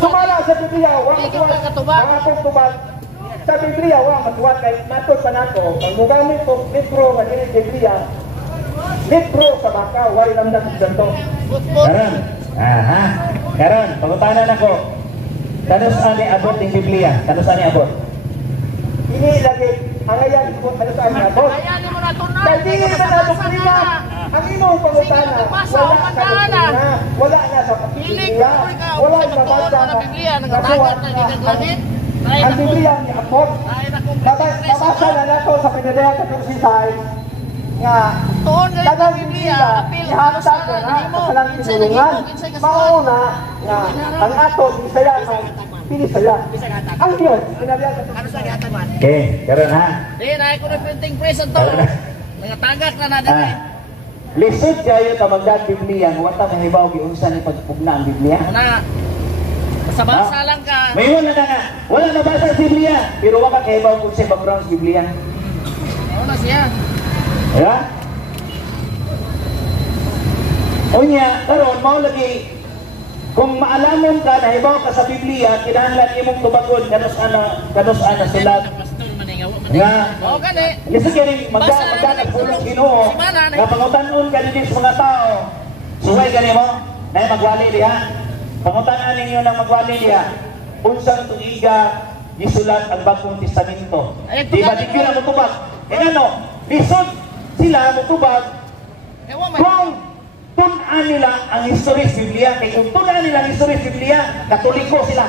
Sumala sa Biblia, wang masuwad. Mga kong tubad, sa Biblia, wang masuwad. Kaya matod pa na ko, pag mugamit ko, libro, maginit Biblia, libro sa baka, wala lamdag sa santo. Karon. Aha. Karon, pangutanan ako. Kano saan ni abot ng Biblia? Kano saan ni abot? Ini lagi, ang ayan, ano sa ang abot. Ayanin mo na ito na. Dahil hindi na doktrina. Ang imong pangutana, wala ka doktrina. Wala na sa Biblia. Wala na mabasa na Biblia. na Nagatagat na ginaglanit. ang Biblia ni Apot. Babasa na nato sa Pinadaya 14:6 nga Tuon galing tagang sa Biblia Biblia. Apil. ihatag na sa kalang tinulungan. Mauna nga ang ato Bisaya ang Pinisaya. Ang Diyos, Pinadaya 14:6. Okay, karon ha. Di, naik ko na printing press ito. Nagatagat na natin eh. Lisod kayo ta magdag Biblia, wata mahibaw giunsa ni pagpugna ang Biblia. Na, basa-basa lang ka. Mayon na nga. Wala na basa sa Biblia, pero wala ka kahibaw kung sa background sa Biblia. Ano na siya? Ya? Unya, karon mao lagi kung maalamon ka nahibaw ka sa Biblia, kinahanglan imong tubagon kanos ana sulat. Nga, Oo, gani. lisod kini magdaan pulong Ginoo. Nga pangutanon ka dinhi sa mga tao. Suway gani mo, nay magwali diha. Pangutanan ninyo na magwali diha. Unsang tuiga gisulat ang Bagong Testamento. Di ba di na mutubag? Kaya no, lisod sila mutubag Ewan mo. kung tunan nila ang history sa Biblia. Kaya kung tunan nila ang history sa Biblia, katoliko sila.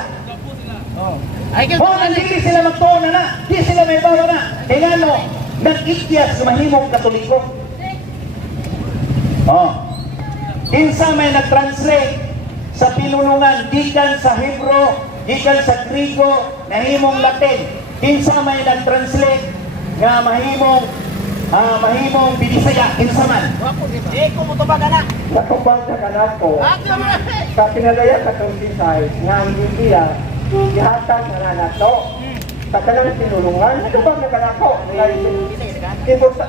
Ay, Kung hindi sila magtuon na, di sila may bawa na. Kaya nga no, nag-ikyas sa mahimong katoliko. Kinsa may nag-translate sa pinulungan, gikan sa Hebro, gikan sa Grigo, nahimong Latin. Kinsa may nag-translate nga mahimong Binisaya, kinsa man. Di ko mo ito ba gana? Nakubang sa kanako. Ate mo na. Sa Pinadaya 14:6 nga ang Biblia ihatag na nato sa kanang tinulungan. Nakubang na kanako. Ibo sa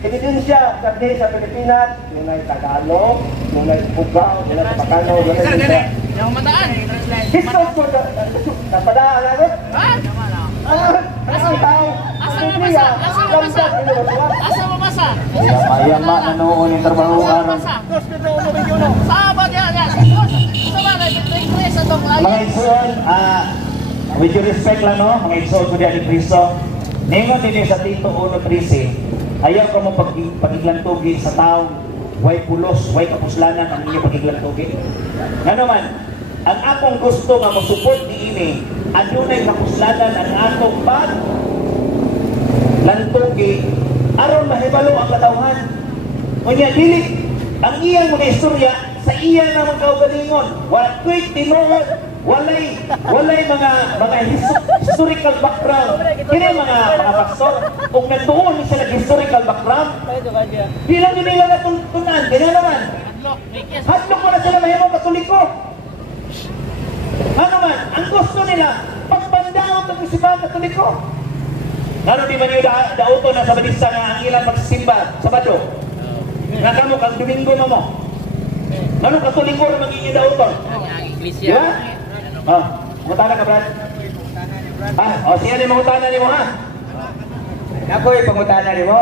ebidensya sa Pilipinas, nunay Tagalog, nunay Bugaw, nunay Pakano, nunay Bisaya. Yung mandaan. Histo ko napadaan natin. Ha? Ang tao, Asa ang mo Biblia, basa? Asa mo basa? lamdag Asa mo basa? Yama-yama na noon yung trabaho aron. Saba dia dia. Saba na printing press atong Mga lain. igsoon, with your respect lang no, mga igsoon ko diyan ni Cristo. Ningon din sa Tito 1:13, ayaw ka mo pagiglantugi sa tao, way pulos, way kapuslanan ang inyong pagiglantugi. Nga naman, ang akong gusto nga mo-support ni ini, adunay kapuslanan ang atong lantugi, aron mahibalo ang katawhan. Kunya dili ang iyang mga istorya sa iyang na mga kaugalingon. Wala ko'y tinuod, walay mga historical background. Kini mga pastor, kung nagtuon sila historical background, di lang nila natutunan, di na naman. Hadlok mo na sila mahimong katoliko. Ano man, ang gusto nila, pagbandaon ng isipan katoliko. Ano di man yung dauto na sa Batista nga ang ilang pagsimba, Sabado? Nga kamo kang Domingo mo. Ano katoliko na magiging dauto? Di ba? Mutana ka, Brad? Siya na yung mangutana ni mo, ha? Ako yung pangutana ni mo.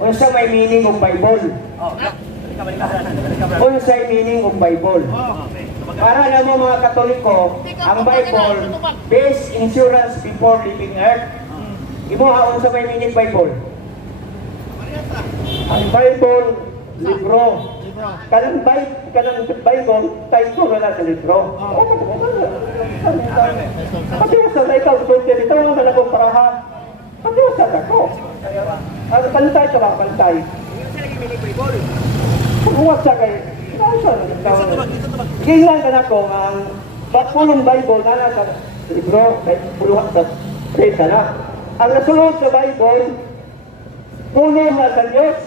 Unsa may meaning of Bible? Unsa may meaning of Bible? Para na mo mga Katoliko, ang Bible, best insurance before leaving earth. Imo ha, unsa may meaning Bible? Ang Bible, libro. Kanang Bible, title na sa libro. Kasi sa title, ito ang akong parahan. Pag-usap ako. Bantay ka ba? Bantay. Pag-uwag siya kayo. Ginglan ka na ko ang pulong Bible na nasa libro, puluhan sa presa na. Ang nasulod sa Bible, pulong na sa Diyos,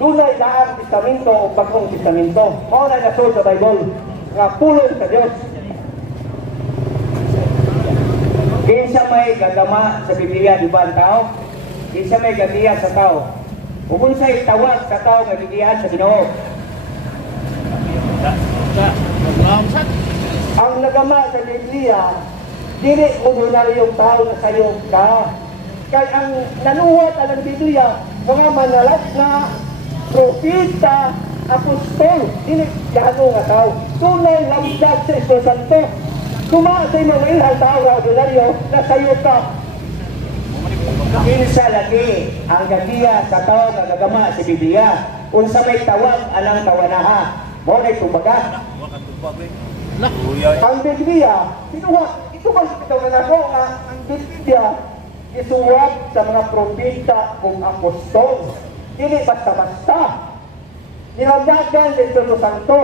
dunay daang testamento o bagong testamento. O na nasulod sa Bible, nga pulong sa Diyos. Kinsa may gagama sa Biblia, di ba ang tao? Kinsa may gadiya sa tao? Kung sa'y tawag sa tao nga gadiya sa Ginoo. Ang nagama sa Biblia, dili ordinaryong tao na sayong ka. Kaya ang nanuwat ang Biblia, mga manalat na propita, apostol, dili gano nga tao. Tunay lamdag sa Espiritu Santo. Kuma sa mga ilang tao na ordinaryo na sayo ka. Kinsa lagi ang gadiya sa tao nga gagama sa Biblia. Unsa may tawag anang tawanaha. Mo na itubaga. Ang Biblia, ito ba ito na ako nga ang Biblia isuwat sa mga propeta kung apostol. Dili basta-basta. Nilagdagan sa Espiritu Santo.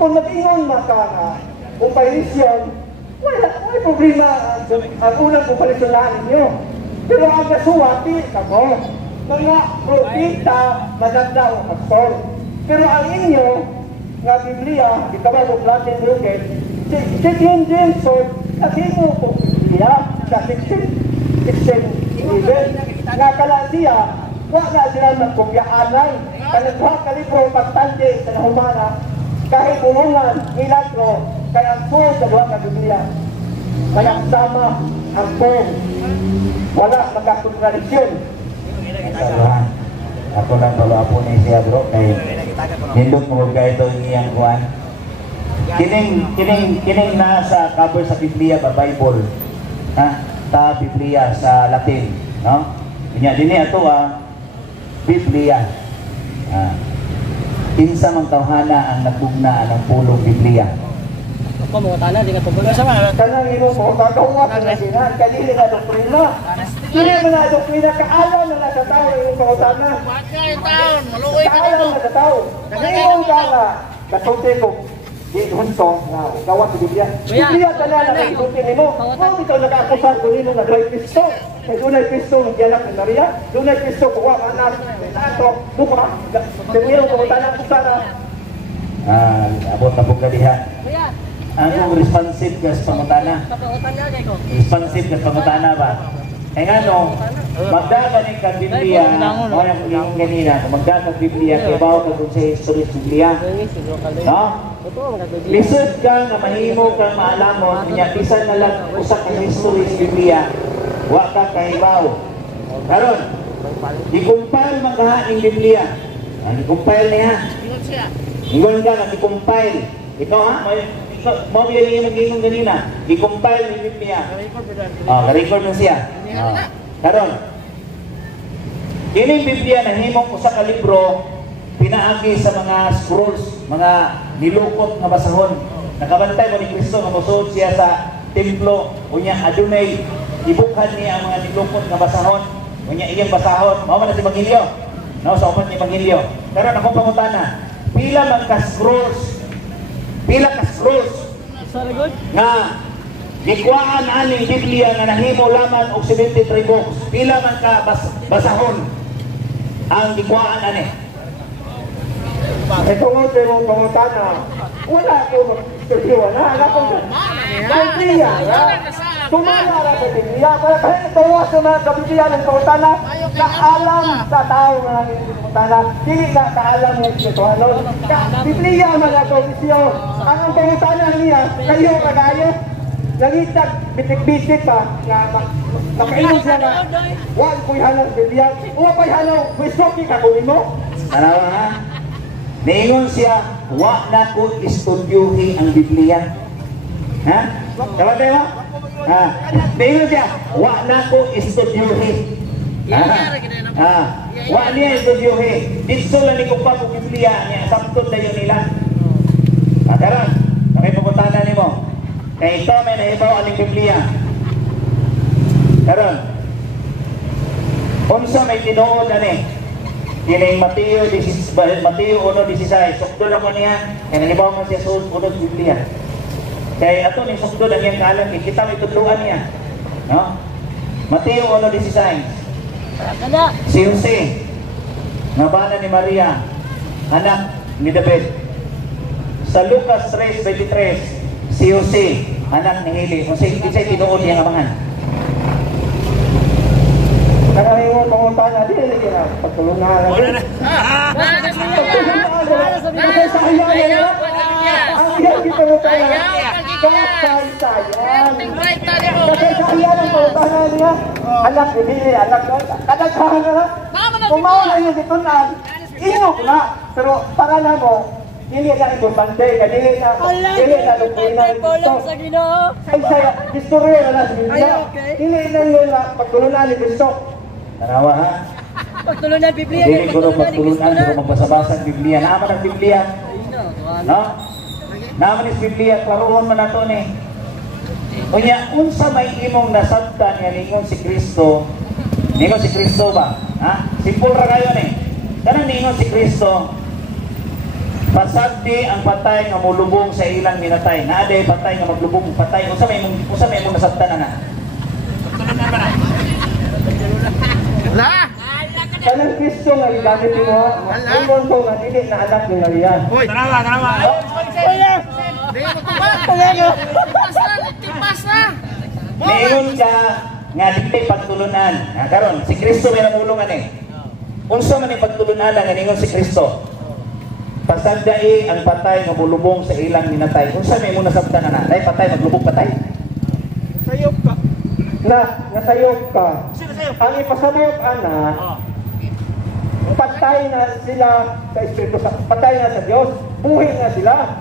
Kung nag-ingon na ka nga, comparison, wala problema ang unang comparisyonan ninyo. Pero ang nasuwati ako, mga propeta, managdaw ang apostol. Pero ang inyo, nga Biblia, di ka ba mo Latin Rocket, si King James Sword, kasi mo po Biblia, sa 1611, nga kalansiya, wala sila magkopyaanay, kanagwa ka libro pagtante sa nahumana, kahit bulungan, milagro, kaya ang po sa duha ka Biblia. Kaya sama ang po, wala magkakontradisyon. Salamat. Ako lang palo ni siya bro kay hindot mo kay ito iyang kuan. Kining nasa cover sa Biblia ba Bible. Ha? Ta Biblia sa Latin, no? Nya dinhi ato Biblia. Kinsa man tawhana ang nagbugna ang pulong Biblia. Ako mga tanan di nga tubog sa mga. Kanang imo mo kagawa na sila, kadili na doktrina. Dili man na doktrina kaalam na nasa tao yung pangutana. Kaalam na sa tao. Ngayon ka na kasulti ko di hunto na gawa sa Biblia. Biblia tanan na kasulti nimo. Kung ito nag-akusar ko nimo nga kay Kristo. Kay dunay Kristo ng anak ni Maria, dunay Kristo ko wa anak ato buka. Dili ko pangutana ko sana. Abot na pagkaliha. Kuya, Anong responsive ka sa pangutana? Responsive ka sa pangutana ba? Eh nga no, magdagaling ka Biblia, o yung kanina, magdagaling Biblia, kaya bawa ka dun sa history sa Biblia. No? Lisod ka na mahimo ka maalamon, kanya bisan na lang usak ka history sa Biblia, wa ka kahibaw. Karon, i-compile magkaha ng Biblia. I-compile niya. Ingon ka na, i-compile. Ito ha, mau yan yung mag-ingong ganina. I-compile ni Biblia. Ka-record na siya. Karon, kining Biblia na himong usa ka libro, pinaagi sa mga scrolls, mga nilukot na basahon. Nakabantay mo ni Kristo na musuod siya sa templo. Unya adunay, ibukhan niya ang mga nilukot na basahon. Unya iyang basahon. Mao man na si Evangelyo. No, sa upat ni Evangelyo. Karon akong pangutana, pila man ka scrolls? Pila ka scrolls nga gikuhaan aning Biblia nga nahimo laman og 73 books. Pila man ka basahon ang gikuhaan ani? Ito mo sa mong pangutana, wala ko mag-istoryo na. Alam ko Biblia, tumala na sa Biblia. Kaya ito sa mga kabiblia ng pangutana, kaalam sa tao nga ng pangutana, hindi ka kaalam ng Espiritu. Biblia mga kabiblia, ang pangutana niya, kayo kagayo, nangitag, bitik-bitik pa, nakainom siya na, huwag ko'y halaw Biblia, huwag ko'y halaw, wisroki ka kunin mo. Tanawa ha? Niingon siya, wa na ko istudyuhi ang Biblia. Ha? Tama tayo mo? Ha? Niingon siya, wa na ko istudyuhi. Wa niya istudyuhi. Dito lang ni kong pag Biblia niya, sabtod na yun nila. Karon, may puputanan ni mo. Kaya ito may nahibaw aning Biblia. Karon, Unsa may tinuod ani? Kining Mateo 1:16. Sukdo lang mo niya. Kaya nalibaw man siya sa unod Biblia. Kaya ato ni sukdo lang yan kaalam. Kita may tudluan niya. No? Mateo 1:16. Si Jose, nga bana ni Maria, anak ni David. Sa Lucas 3:23, si Jose, anak ni Heli. Jose, isa'y tinuod niya nga mangan. Kaya yung pangutana, di na kaya pagtulungan natin. Ang iyan kita mo tayo. Kasaysayan. Kasaysayan ang pangutana niya. Anak, hindi, anak ko. Kadagsahan na lang. Kumawa yung ditunan. Inog na. Pero para na mo, hindi na importante. Dili na lupuin na ito. Kaysaya, istorya na sa Biblia. Hindi na nila pagtulunan ni Kristo. Tarawa ha? Pagtulunan Biblia. Dili ko rin pagtulunan, pero magbasa-basa ang Biblia. Naman ang Biblia. No? Naman ang Biblia, klaroon man nato ni. Unya, unsa may imong nasabtan nga ningon si Kristo. Ningon si Kristo ba? Ha? Simple ra kayo ni. Kanang ningon si Kristo, pasagdi ang patay nga mulubong sa ilang minatay. Naaday patay nga maglubong patay. Unsa may imong nasabtan na? Pagtulunan ba na? La! Kanang Kristo nga igamit mo, ingon ko nga dili na anak ni Maria. Hoy! Tarawa! Di mo tuwa! Tipas na! Niingon ka nga dili pagtulunan. Karon si Kristo may namulungan eh. Unsa man ang pagtulunan nga ningon si Kristo? Pasagdai ang patay nga mulubong sa ilang minatay. Unsa may imong nasabtan na? Dai patay maglubog patay. Sayop ka. Nasayop ka. Ang ipasabot, ana, patay na sila sa Espiritu Santo, patay na sa Diyos, buhay na sila.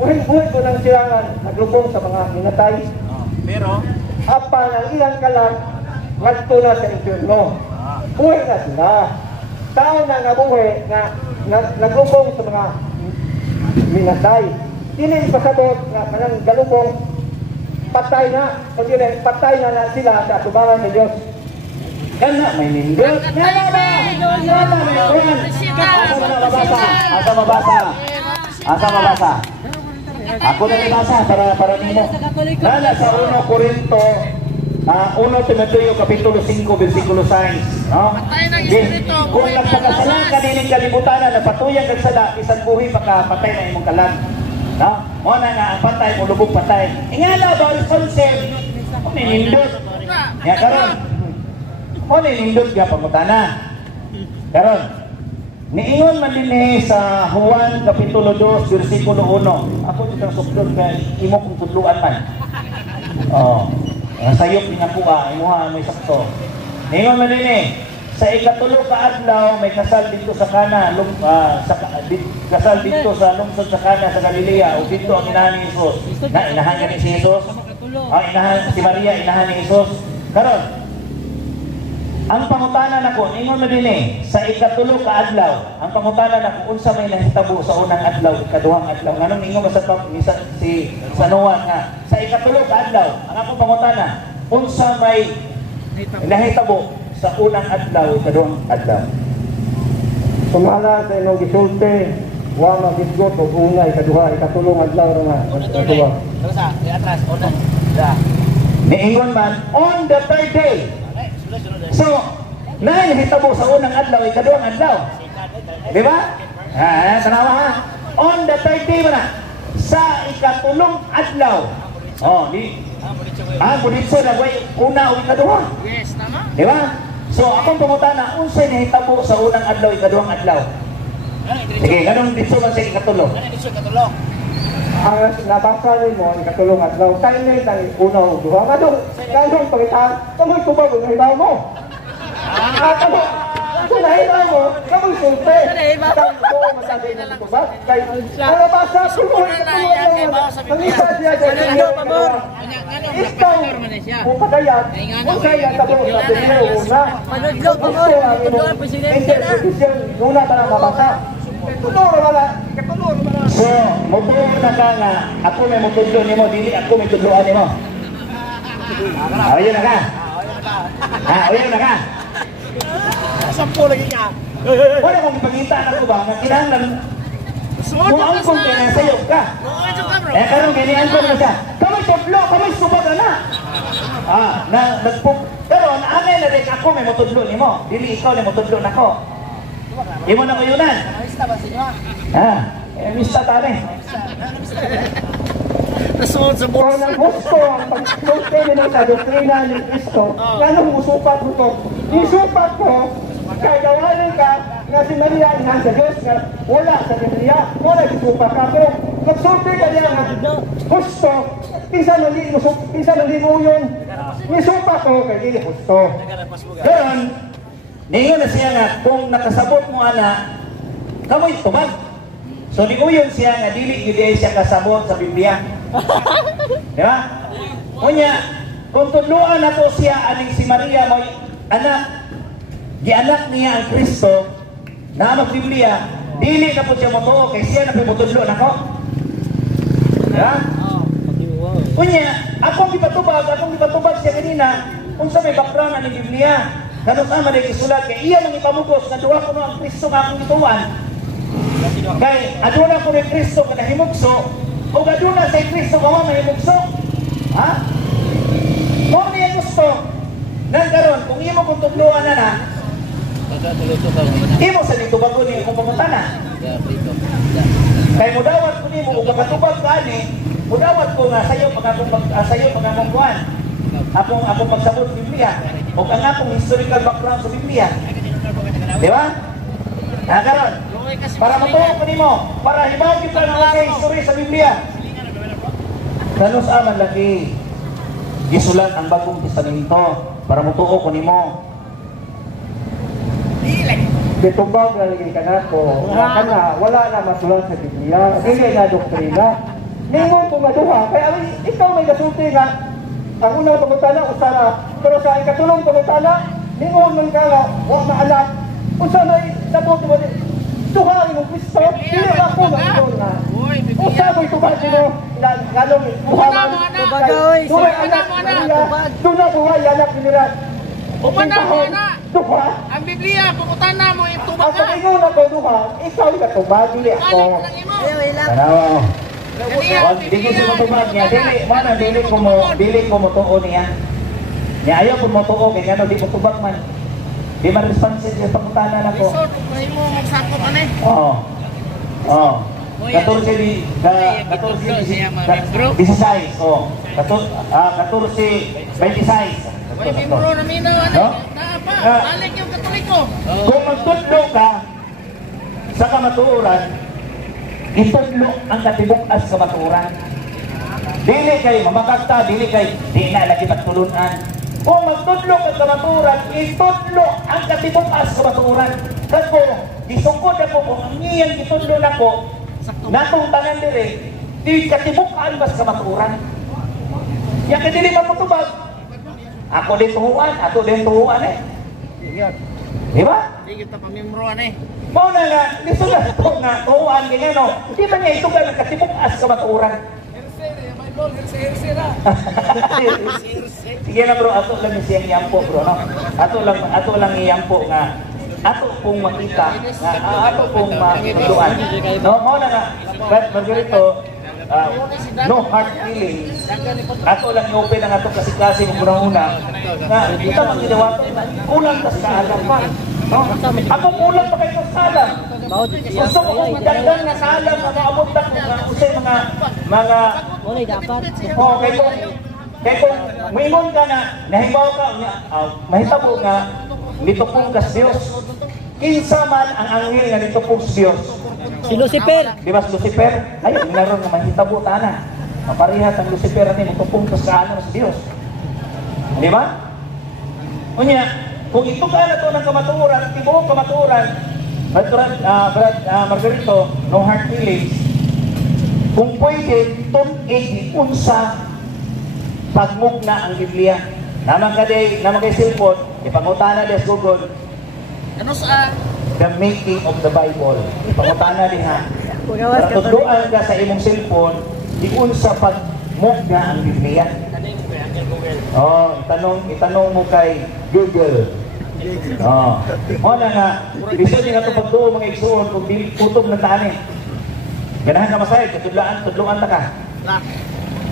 Buhay ko lang sila nga naglubong sa mga minatay. Pero? Apa ng ilang kalag, nagto na sa impyerno. Buhay na sila. Tao na nabuhay na naglubong sa mga minatay. Hindi ipasabot nga kanang galubong, patay na, o dili, patay na sila sa atubangan ng Diyos. Kana may nindot. Kana ba? Kana may kuwan. Asa mabasa? Ako na nabasa para nimo. Nala sa 1 Korinto 1 Timoteo kapitulo 5 bersikulo 6, no? Kung nagpakasalan ka nining kalibutan na napatuyang kag sala isang buhi patay na imong kalag. No? Mo na nga ang patay mo lubog patay. Ingala ba ang concept? Mo nindot. Ya karon. Mo nindot ga pamutana. Karon. Niingon man dinhi sa Juan kapitulo 2 bersikulo 1. Ako ditong sukdon kay imo kung tudluan man. Oh. Sayop ni nga kuha, imuha may sakto. Niingon man dinhi sa ikatulo ka adlaw may kasal dito sa Kana, kasal dito sa lungsod sa Kana sa Galilea o dito ang inahan ni Jesus. Na inahan ni si Jesus. Inahan si Maria, inahan ni Jesus. Karon. Ang pangutanan nako, ingon mo dinhi sa ikatulo ka adlaw. Ang pangutanan nako unsa may nahitabo sa unang adlaw, ikaduhang adlaw. Nganong ingon sa si Noah nga sa ikatulo ka adlaw, ang akong pangutanan, unsa may nahitabo sa unang adlaw, ikaduhang adlaw. Sumala sa inyong gisulti, wa magisgot o una, ikaduha, ikatulong adlaw na ikaduha. Atras, una. Niingon man, on the third day. So, nahitabo sa unang adlaw, ikaduhang adlaw. Di ba? Tanawa ha? On the third day ba na? Sa ikatulong adlaw. Buditso na way una o ikaduha. Yes, tama. Di ba? So, akong pangutana, unsay nahitabo sa unang adlaw, ikaduhang adlaw? Sige, ganun dito man sa ikatulong. Ang nabasa rin mo, ikatulong adlaw, tayo na yung una o duha. Ganong pagitan, kamoy tubag ang hibaw mo. Kamoy, sa nahibaw mo, kamoy sulti. Kamoy masabi ng tubag. Ang nabasa, tumuhin ka ang isa siya dyan. Ikaw, kung pagayat, kung kaya tapos sa pinilo una. Manudlo pa mo, tutulungan presidente na. Nuna pa na mabasa. Tuturo wala, katuluro wala. So, mutulong na ka nga, ako may mutulong nimo, dili ako may tudloan nimo. Ayaw na ka. Ayaw na ka. Sampo lagi ka. Wala kong ipagita ako ba, nga kinahanglan, kung ang kong kinasayop ka. Eh, karong ganyan ko na siya. Kamay tudlo, kamay subag na. Pero naanay na rin ako may mutudlo ni mo. Dili ikaw na mutudlo na ko. Imo na kuyunan. Mista tani. Nasunod sa Kung ang gusto ang pagsulti nila sa doktrina ni Kristo, ganun musupat mo to. Isupat ko, kay gawanin ka nga si Maria nga sa Diyos nga wala sa Biblia, wala isupat ka. Pero magsulti ka niya nga gusto, pinsan nali mo yun. Isupat ko kay dili gusto. Karon, ningon na siya nga, kung nakasabot mo ana, kamoy tubag. So niuyon siya nga, dili yun siya kasabot sa Biblia. Di ba? Kunya, kung tudluan na to siya, aning si Maria mo'y anak, gianak niya ang Kristo, na ang Biblia, dili na po siya motuo, kay siya na po motudlo na ko. Di ba? Kunya, akong ipatubag siya kanina, kung sa may background na ng Biblia, kanong sama na isulat, kay iya nang ipamugos, na duwa ko no ang Kristo nga akong ituan. Kay, aduna ko ni Kristo kada himugso, o aduna sa Kristo ka may himugso. Ha? Kung niya gusto, nang karon, kung imo kong tudluan na imo sa dito bago niya kung pangutana. Kay mudawat ko nimo, kung makatubag ka ni, mudawat ko nga sayo pagkakungkuhan. Akong pagsabot sa Biblia, o ang akong historical background sa Biblia. Di ba? Karon, para matuwa ko nimo, para hibaw kita ng mga history sa Biblia. Kanos aman lagi gisulat ang bagong testamento para matuwa ko nimo. Bitubag na lagi ka na ko, wala na masulat sa Biblia, dili na doktrina. Ningon ko nga duha, kaya ikaw may gasulti nga, ang unang pagutana, usara, pero sa ikatulong pagutana, ningon mo ka nga, huwag maalat, usa may sabot mo, duha yung Kristo, dili ako nga ito nga. Usa mo itubag mo, ganong Muhammad, duhay anak, doon na buhay anak nila. Umana mo na. Duha? Ang Biblia, pagutana mo, itubag Ang pag-ingon ako duha, ikaw yung katubag, dili ako. Tanawa. Wag dili ko matubag niya, dili ko motuo niya. Niya ayaw ko motuo kay ngano di mo tubag man. Di man responsive sa pagutana nako. Resort, may mo magsakop ane. Oo. 16. Oh. 14, 26. May membro na minaw ano. Naapa, balik yung Katoliko. Kung magtudlo ka sa kamatuoran, itudlo ang katibukas sa kamatuoran. Dili kay mamakakta, dili kay di na lagi pagtulunan. Kung magtudlo ka sa kamatuoran, itudlo ang katibukas sa kamatuoran. Kasi gisungkod ako kung ang iyang itudlo na ko, natong tanan diri, di katibukan ba sa kamatuoran. Yan ka dili matutubag. Ako din tuhuan, ato din tuhuan eh. Di ba? Hindi kita pamembroan eh. Mau na nga, gusto na ito nga, tuhuan ganyan no. Hindi ba niya ito ka nagkatibukas sa matuuran? Sige na bro, ato lang siyang iyampo bro no. Ato lang iyampo nga. Ato pong makita nga, ato pong makitunduan. No, mau na nga, Margarito, no hard feelings. Ato lang i-open ang ato kasi ng unang-una na kita magkinawato na kulang ka sa alam pa. No? Ako kulang pa kayo sa alam. Gusto ko kung magandang na sa alam na maabot na usay mga kaya kung mingon ka na nahibaw ka mahitabo nga nito pong kas Diyos. Kinsa man ang anghel nga nito pong Diyos. Si Lucifer. Di ba si Lucifer? Ayun, naroon nga mahitabo na. Maparihat ang Lucifer natin, magpupungtos sa ano sa Diyos. Di ba? Kunya, kung ito ka na ito ng kamatuoran, tibuong kamatuoran, Margarito, no hard feelings, kung pwede, tunig unsa pagmugna ang Biblia. Naman kay cellphone, ipangutana des Google, Ano sa the making of the Bible. Ipangutana din ha. Para tudluan ka sa imong cellphone, diun sa pagmugna ang Biblia. Oh, itanong mo kay Google. Oh. Wala nga, biso din nga ito pagtuo mga igsuon kung di kutob ng tani. Ganahan ka masayad, tudluan ta ka.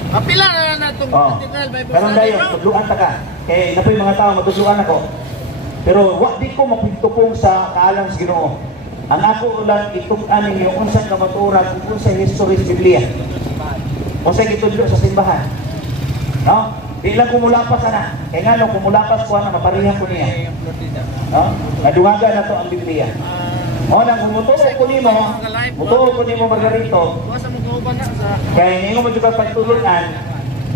Kapila na itong Oh. Karon dayo, tudluan ta ka. Kaya na po yung mga tao, matudluan ako. Pero wag di ko mapintupong sa kaalam sa Ginoo. Ang ako ulang itug-an ninyo unsa ka matura kung unsa history sa Biblia. Unsa gitudlo sa simbahan. No? Di lang kumulapas na. Kaya nga no, kumulapas ko na maparihan ko niya. No? Naduwagan na to ang Biblia. O nang mutuo ko nimo Margarito. Kaya hindi mo juga pagtulunan,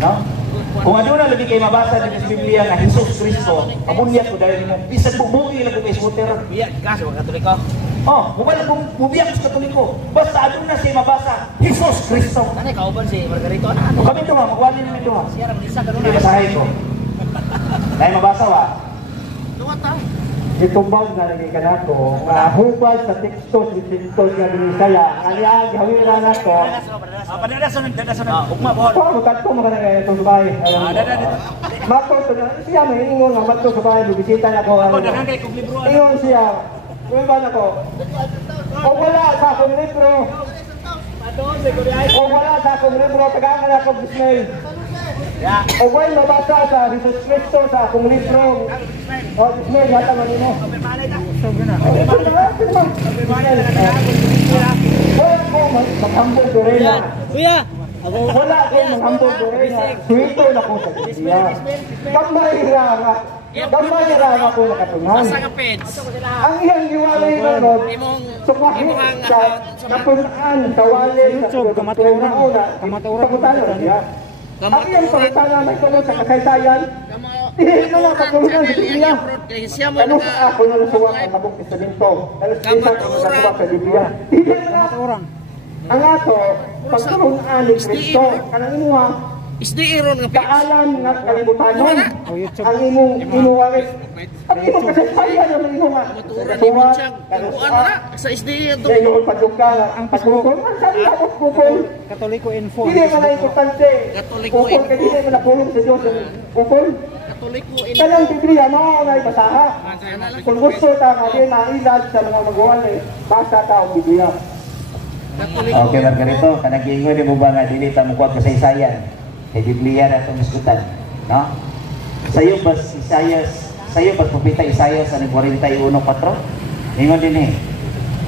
no? Kung ano na lagi kay mabasa din sa Biblia na Jesus Kristo, abunyat ko dahil mo bisan bubuhi lang kung scooter. Iya, kasi mga Katoliko. Oh, bubiyak sa Katoliko. Basta ano na siya mabasa, Jesus Kristo. Ano kauban si Margarito? Ano? Kami to ha, magwali namin to ha. Siya ram isa ganun. Hindi basahin ko. Dahil mabasa wa. Duwa ta. Itumbang na lagi ka na ko, hubad sa tekstos, itintos nga binisaya, kanya, gawin na ko. Ugma po. Kung bukat ko mga nangyayon itong bahay. Mato, siya may ingon nga, mato sa bahay, bibisita na ko. Ingon siya, kung ba na ko, kung wala sa akong libro, kung wala sa akong libro, tagaan na akong dismay. O kung mabasa sa Jesus Cristo sa akong libro, o dismay, yata man ino. Wala ko maghambog dorena. Kuya! Wala ko maghambog dorena. Suwito na ko sa Biblia. Gamay ra ko nakatungan. Ang iyang giwalay ron, sumahin sa katunaan, kawalay sa kamaturan niya. Ang iyang pagkatana may tulong sa kasaysayan, hindi na nakatulungan sa Biblia. Ano sa ako na nasuwak ang nabok sa dito? Ano sa isa ka nasuwak sa Biblia? Hindi na. Ang ato, pagtulungan ni Kristo, kanang inuha, Isdiiron nga kaalam nga kalibutanon, ang imong inuwaris. Ang imong kasaysayan ang imong nasuwak, kanusuak, sa SDE ito. sa iyong paduka, ang pagkukul, ang sarapot kukul. Katoliko info. Hindi mo na importante. Kukul ka hindi mo napulong sa Diyos ang kukul. Katoliko Kanang Biblia, mao na ibasaha. Kung gusto ta nga din mailad sa mga maguwan basa ta ang Biblia. Okay, Margarito, kanag-ingon mo ba nga dili ta mo kuwag kasaysayan? Kay Biblia na itong iskutan, no? Sa'yo ba sa'yo ba pupita Isayas ano 41:4? Ingon din eh.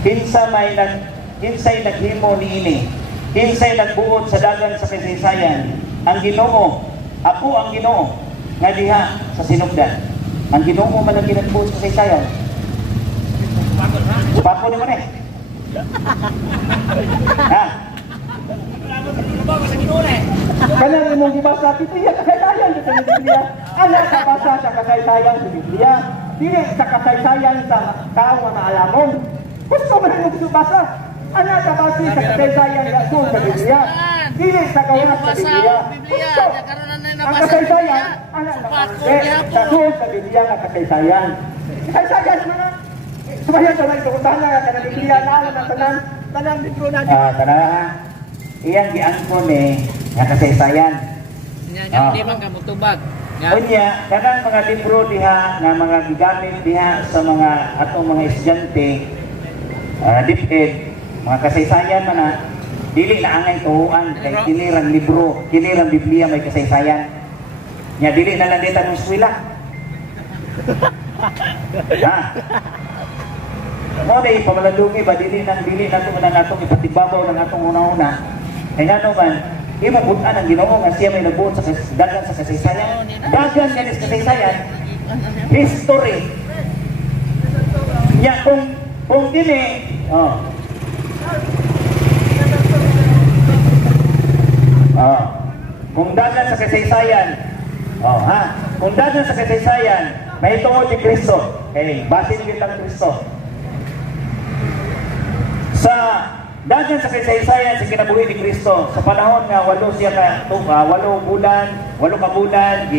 Kinsay naghimo ni ini, kinsay nagbuot sa dagan sa kasaysayan, ang Ginoo, ako ang Ginoo, nga diha sa sinugdan. Ang Ginoo man ang ginagbuot sa kasaysayan. Papo naman eh. Ha? Kanang imong gibasa Biblia kasaysayan sa Biblia. Ana ka basa sa kasaysayan sa Biblia. Dili sa kasaysayan sa tao nga naalamon. Gusto man mo basa. Ana ka basa sa kasaysayan sa Biblia. Dili sa kawas sa Biblia. Gusto. Ang kasaysayan, ana ka sa Biblia nga kasaysayan. Kasaysayan man. Sumayan sa lang ito, tanan ka na Biblia, naalam ng tanan libro na Tanan iyang giangkon nga kasaysayan. Hindi man ka mutubag. Unya, kanang mga libro diha nga mga gigamit diha sa mga atong mga estudyante, DepEd, mga kasaysayan man na dili na angay tuhuan kay kinirang libro, kinirang Biblia may kasaysayan. Nya dili na landitan ng eskwela. Ha? Mo na ipamaladungi ba dili na to na natong ipatibabaw ng atong una-una. Kaya nga naman, imabutan ang Ginoo nga siya may nagbuot sa dagan sa kasaysayan. Dagan nga sa kasaysayan, history. Nya kung dili, kung dagan sa kasaysayan, kung dagan sa kasaysayan, may tungod ni Kristo. Basin kitang Kristo. Sa dagan sa kasaysayan sa kinabuhi ni Kristo, sa panahon nga 8 bulan,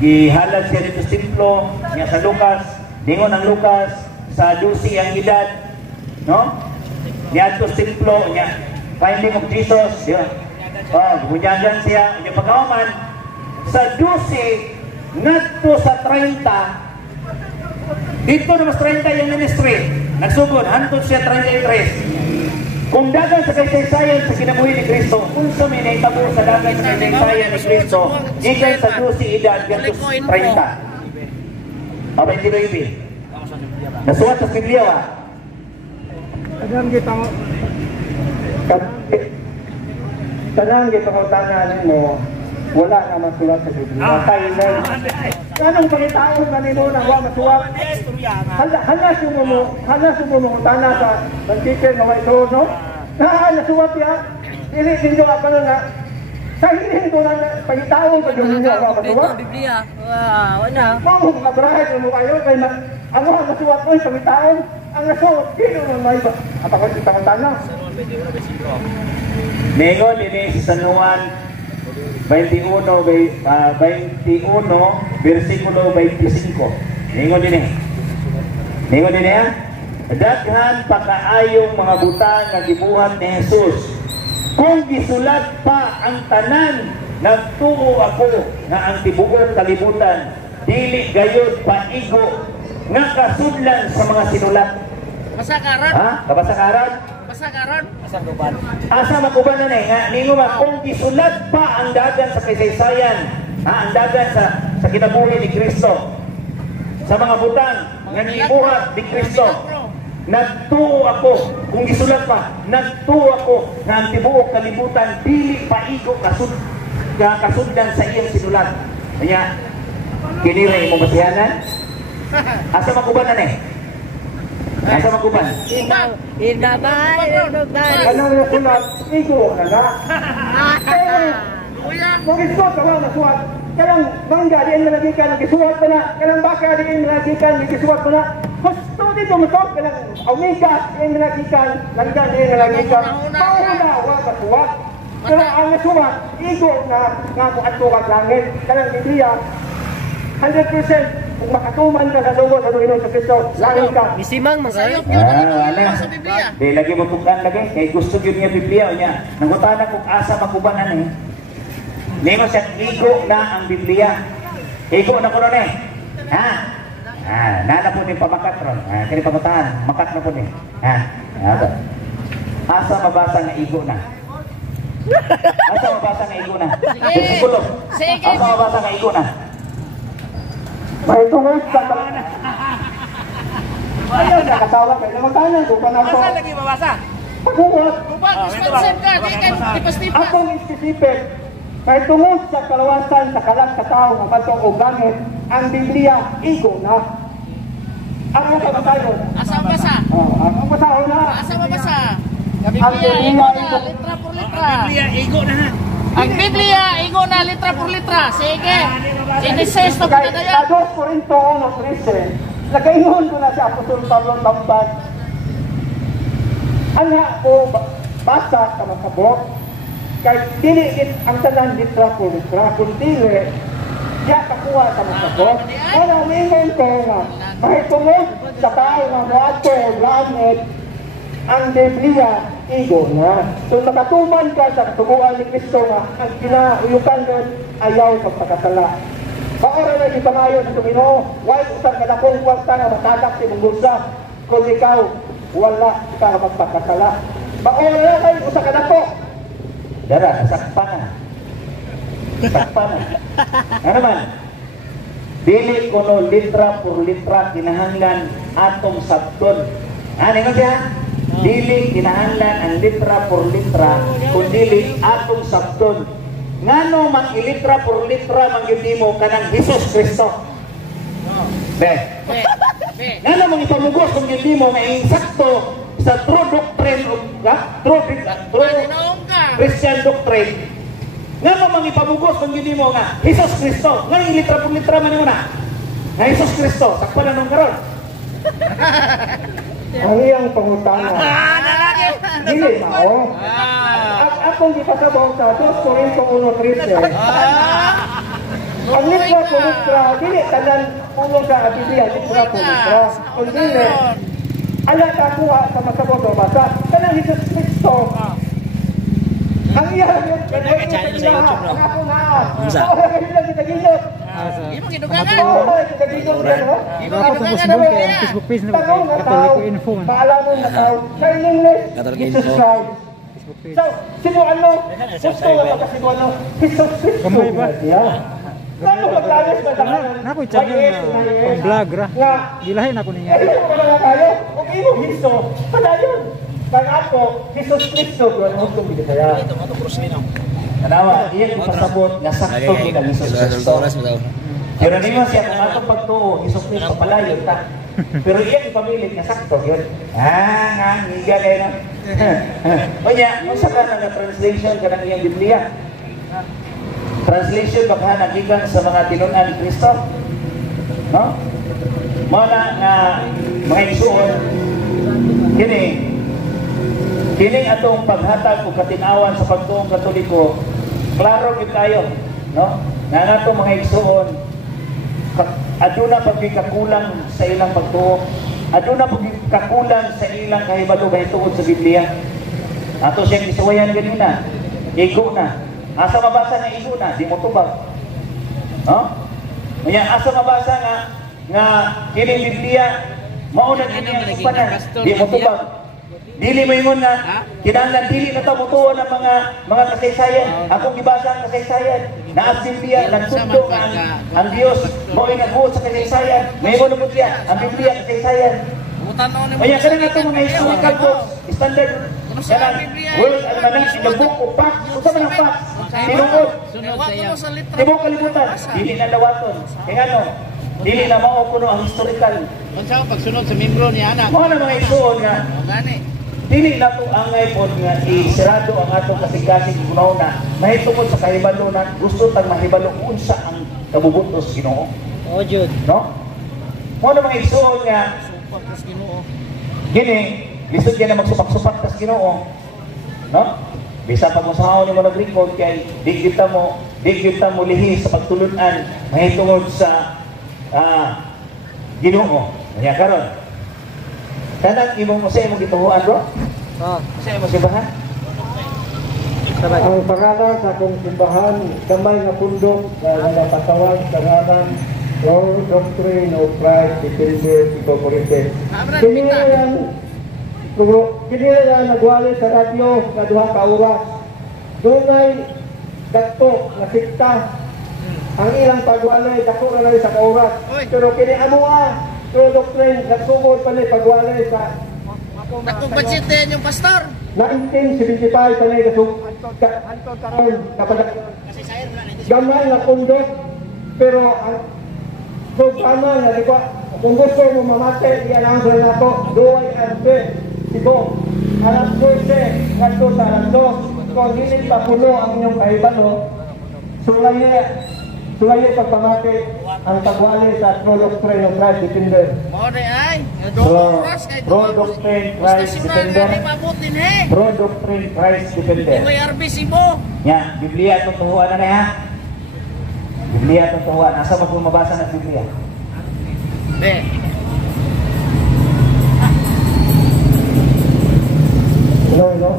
gihalad siya dito sa templo, niya sa Lucas, dingon ang Lucas, sa 12 ang edad, no? Niya sa templo, niya, finding of Jesus, di ba? Bunyagan siya, niya pagkawaman, sa 12, ngadto sa 30, Dito na mas 30 yung ministry. Nagsugod, hantod siya 33. Kung dagan sa kaysaysayan sa kinabuhi ni Kristo, kung sa may naitabo sa dagan sa kaysaysayan ni Kristo, ikan sa 12 edad, gantos 30. Abay, di ba yun? Nasuwat sa Biblia ba? Tanang gito ko tanan mo, wala na masulat sa Biblia. Tayo na. Anong pagkitaon na nino na wala masulat? Hanas mo tana sa pagkikir na may no? Nasulat ya. Dili din jo ako na. Sa hindi ko na pagkitaon sa Biblia wala masulat. Biblia. Wala. Mao mga brahe mo kayo kay ang mga masulat ko sa pagkitaon. Ang nasulat kino man may ba? Apa ko kita tana? Ningon ini si San Juan 21 versikulo 25. Ningon din ya. Daghan pa kaayong mga butang nga gibuhat ni Jesus. Kung gisulat pa ang tanan, nagtuo ako nga ang tibuok kalibutan dili gayud paigo nga kasudlan sa mga sinulat. Masakaran. Ha? Kabasakaran? Masakaran. Asa makuban na nga ningo ba kung gisulat pa ang dagan sa kasaysayan, ang dagan sa kinabuhi ni Kristo, sa mga butang nga gibuhat ni Kristo, nagtuo ako, kung gisulat pa, nagtuo ako nga ang tibuok kalibutan dili paigo kasudlan sa iyang sinulat. Kaya kinira mo basihanan. Asa makuban na Asa makuban? Anong nasulat? Igo na na. Kung isulat ka wala masulat. Kalang mangga diin nalagikan, nagisulat pa na. Kalang baka diin nalagikan, nagisulat pa na. Gusto dito mo to, kalang omega diin nalagikan, langga diin nalagikan. Mauna, wala masulat. Pero ang nasulat, igo na nga kung ato kag langit. Kalang Biblia, 100% kung makatuman ka sa lugo sa Panginoon sa Kristo, langit ka. Misimang masaya. Wala. Sa Biblia. Di lagi mo tukan lagi. Kaya gusto yun niya Biblia niya. Nangutana kung asa makubanan Nemo siya, igo na ang Biblia. Igo na ko ron Ha? Nana po din pamakat ron. Kaya pamutahan. Makat na po din. Asa mabasa nga igo na? Asa mabasa nga igo na? Sige. Asa mabasa nga igo na? May tungod sa ayaw na kasawa kayo. Namatanan ko pa na ako. Masa lagi mabasa? Pagbuhat. Bubag, responsive ka. Di ka tipastip ka. Akong isisipin. May tungod sa kalawasan sa kalang katao nga batong o gamit, ang Biblia, igo na. Ano ka matayo? Asa mabasa? Ang matayo na. Asa mabasa? Ang Biblia, Biblia, igo na. igo. Litra por litra. Ang Biblia, igo na litra por litra. Sige. Inises to Kaya pinadayan. 2 Corinto 1:13, nagaingon ko na si Apostol Pablo Tambad. Anak ko, basa ka makabot. Kaya dili ang tanan litra por litra. Kung dili, diya kakuha ka makabot. Kaya umingon ko nga, mahitungod sa tao nga wato, langit, ang Biblia, igo na. So nakatuman ka sa katubuan ni Kristo nga, ang kinauyukan nun, ayaw sa pagkasala. Maora na di pangayo sa Tumino, why usang ka na kung kwarta nga matadak si Munggusa, kung ikaw, wala ka magpagkasala. Maora na kayo usang ka na po. Dara, sakpan na. Sakpan na. Ano man? Dili kuno litra por litra kinahanglan atong sabton. Ano nga siya? Dili kinahanglan ang litra por litra kundi atong sabton. Ngano mang ilitra por litra man gyud nimo kanang Hesus Kristo. Ngano mang ipamugos kung gyud nimo nga insakto sa true doctrine of true Christian doctrine. Ngano mang ipamugos kung gyud nimo nga Hesus Kristo. Ngano ilitra por litra man nimo na? Nga Hesus Kristo, sakpan na nung karon. Ang iyang pangutana. Dili na o. Akong gipasabaw sa 2 Corinto 1:13. Ang litra po litra, dili tanan pulong sa Biblia, litra po litra. Kung dili, ala kakuha sa masabaw sa basa. Kanang Hesus Kristo. Ang iyang yung ako na. Ako na kita gilot. Imo gidugangan. Oh, kadito yan, no? Imo Ako sa gidugangan Facebook, ang kay Biblia. Facebook page na Tanong na tao, Katoliko Info. maalaman na tao, sa English, Catholic Jesus Info. Christ. Facebook page. So, sino ano? Gusto nga magkasino ano? Jesus Cristo. Kamay ba? Yeah. Ano maglayas na tahanan? Nako'y channel na pang-vlog ra. Nga, Gilahin ako niya. ay, ano na tayo? Kung imo Histo, padayon. Kaya ako, Jesus Cristo, kung ano itong binigaya. Tanawa, iyan yung pasabot nga sakto gid ang Hesus Kristo. Pero di mo siya kung atong pagtuo, Hesus Kristo palayo ta. Pero iyan yung pamilit nga sakto yun. Nga, higa kayo na. Onya, kung sa ka nga translation ka ng iyang Biblia. Translation baka nagikan sa mga tinunan ni Kristo. No? Muna nga mga igsuon, kining atong paghatag o katinawan sa pagtuong Katoliko, klaro gid tayo, no? Na nato mga igsuon, aduna pagkikakulang sa ilang pagtuo, aduna pagkikakulang sa ilang kahibalo bahitungod sa Biblia. Ato siyang isuwayan ganina, igo na. Asa mabasa na igo na, di mo tubag. No? Kaya asa mabasa nga kining Biblia mao na kini ang upanan, di mo tubag. Dili mo ingon na kinahanglan dili na ta mutuo ng mga kasaysayan. Akong gibasa ang kasaysayan. Na ang Biblia nagsundo ang Dios mao ay nagbuot sa kasaysayan. May mo nubot siya ang Biblia kasaysayan. Kaya kana na itong mga historical books, standard kanang world almanac in the book of facts. Unsa man ang facts? Tinuod. Tibok kalibutan. Dili na lawaton. Kaya ano? Dili na mao kuno ang historical. Unsa pagsunod sa membro ni anak? Mao na mga isuon nga Gani. dili na to angay pod nga isirado ang atong kasig-kasig kunaw na mahitungod sa kahibalo na gusto tang mahibalo unsa ang kabubutos Ginoo. Oh, Jud. No? Mao na mga isuon nga Pagkas Ginoo. gini lisod kay na magsupak-supak tas Ginoo. No? Bisa pa mo sa ni mo naglingkod kay di kita mo lihi sa pagtulun-an mahitungod sa Ginoo. Kaya karon kanang imong sa imong gituhuan bro? Sa imong simbahan? Ang pangalan sa akong simbahan, gamay na pundok na napatawag sa ngalan Lord Doctrine of Christ Defender Incorporated. Kini yan nagwali sa radyo na duha ka oras. Doon ay dagko na sikta. Ang ilang pagwalay, dako na lang sa oras. Pero kini Lord Doctrine, nagsugod pa ni pagwalay sa Dakong budget din yung pastor. 1975 pa na hantod karon kapag gamay na pundok. Pero ang programa nga di ba, kung gusto mo mamate, i-announce na nato, duway ang sigo. Alas 12, kanto sa alas 2, kung hindi pa puno ang inyong kahibalo, sulayo pagpamate ang pagwali sa True Doctrine of Christ Defender. Mo de ay. True Doctrine Christ Defender. Pabutin he. True Doctrine Christ Defender. May RBC mo. Nya, Biblia itong tuhuan na ha. Biblia itong tuhuan. Asa mo kung mabasa ng Biblia? Be. Hello.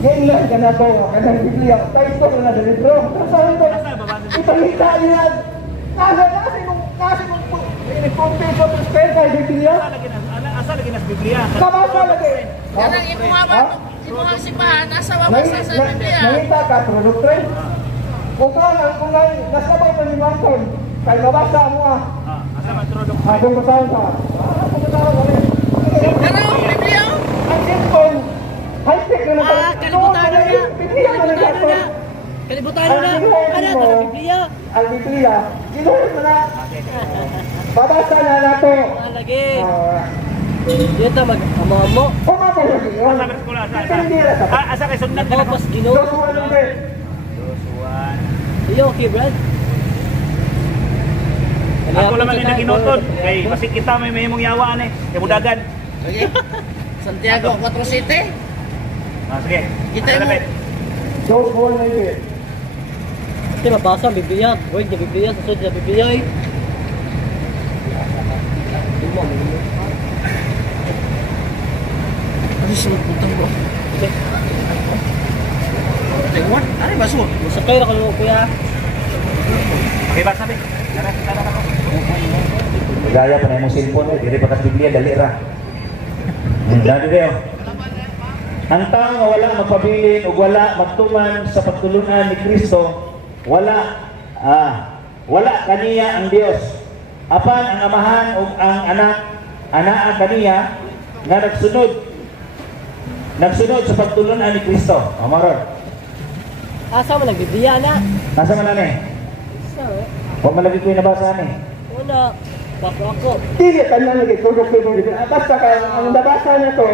Ngayon lang ka na to, kanang Biblia. Tayo ito na na libro. Kasahin ko, ipalita niya. Kasi kung pumpiso to spend kay Biblia. Asa lagi nas Biblia? Kabasa lagi. Kanang imuha simbahan nasa wabasa sa Biblia. Nangita ka, produktre. Kung nasabaw pa ni Martin, kay nabasa mo Asa man tro dok? Kung basahin ka. Kung basahin ka. Ano Biblia? Ang cellphone, high-tech na Kalibutan na niya. Biblia na nagkakon. Kalibutan na. Ano na Biblia? Ang Biblia, ginuhit mo na. Babasa na nato. Lagi. Dito mag-amo. Umamo lagi. Asa ka skola asa? Asa kay sundan ka Tapos na? Ginoo. Joshua number. Iyo, okay, Brad. Ako lang ang naginutod. Kay basig kita may mahimong yawaan eh. Kay mudagan. Okay. Santiago 47. Sige. Kita mo. Joshua number. Kasi mabasa ang Biblia, word na Biblia, susod na Biblia eh. Ano sunod putang bro? Taiwan? Ano ba sunod? Masakay na kayo kuya. Okay ba sabi? Tara ako. Gaya pa na yung cellphone, dili pa kas Biblia, dali ra. Dali rin. Ang tao nga wala magpabilin o wala magtuman sa pagtulunan ni Kristo, wala kaniya ang Dios. Apan ang amahan o ang anaa kaniya nga nagsunod sa pagtulunan ni Kristo. Amaron. Asa mo nagbibiya na? Nasa man na eh? Huwag malagi ko yung nabasa ni. Wala. Bako ako. Dili ka na nagtutulog ko dito. Basta ka, ang nabasa na to,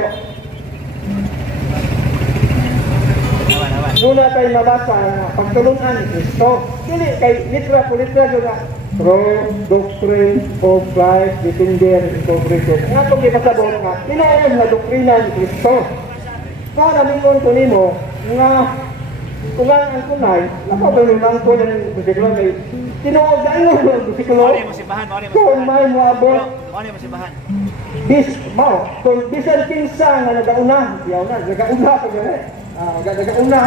muna tayo nabasa na pagtulunan ni Kristo. Dili kay litra po litra na true doctrine of Christ, defender, incorporation. Nga itong kinasabot nga, inaayos na doktrina ni Kristo. Para mingon ko nimo, nga kung ang kunay, nakabalunan ko ng bersikulo kay tinuod na ingon ng bersikulo. Mao mo simbahan. Kung may muabot, Mao mo simbahan. kung bisan kinsa nga nagauna, yaw na, nagauna ko gani. Nagauna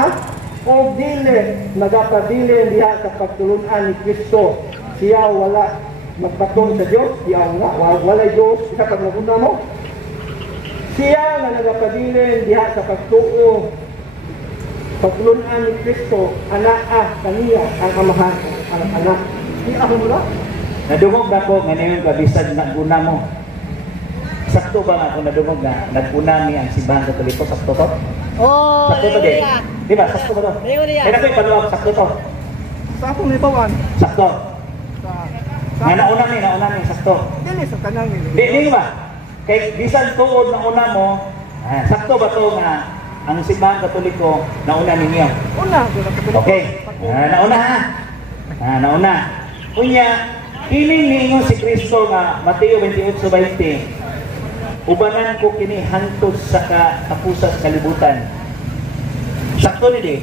o dili, nagapadili diha sa pagtulunan ni Kristo. Siya wala magpatong sa Diyos, siya wala Diyos, isa pag naguna mo. Siya nga nagapadili diha sa pagtuo pagtulunan ni Kristo, anak kaniya ang amahan ang anak. Di ako mo na? Nadungog na ko ngayon kabisag na guna mo. Sakto ba nga ako nadungog na naguna mi ang simbahan Katoliko? Sakto to? Oh, Sakto to din. Di ba? Sakto ba to? Aleluya. Kaya nako'y paluwag, sakto to. Sa akong libawan, Sakto. Nga nauna mi, sakto. dili sa tanang Di ba? Kay bisan tuod na una mo, sakto ba to nga ang simbahan Katoliko nauna ninyo? una, doon ang Okay. Nauna ha. Nauna. Kunya, iningo si Kristo nga Mateo 28:20. Ubanan ko kini hangtod sa katapusan sa kalibutan. Sakto ni di.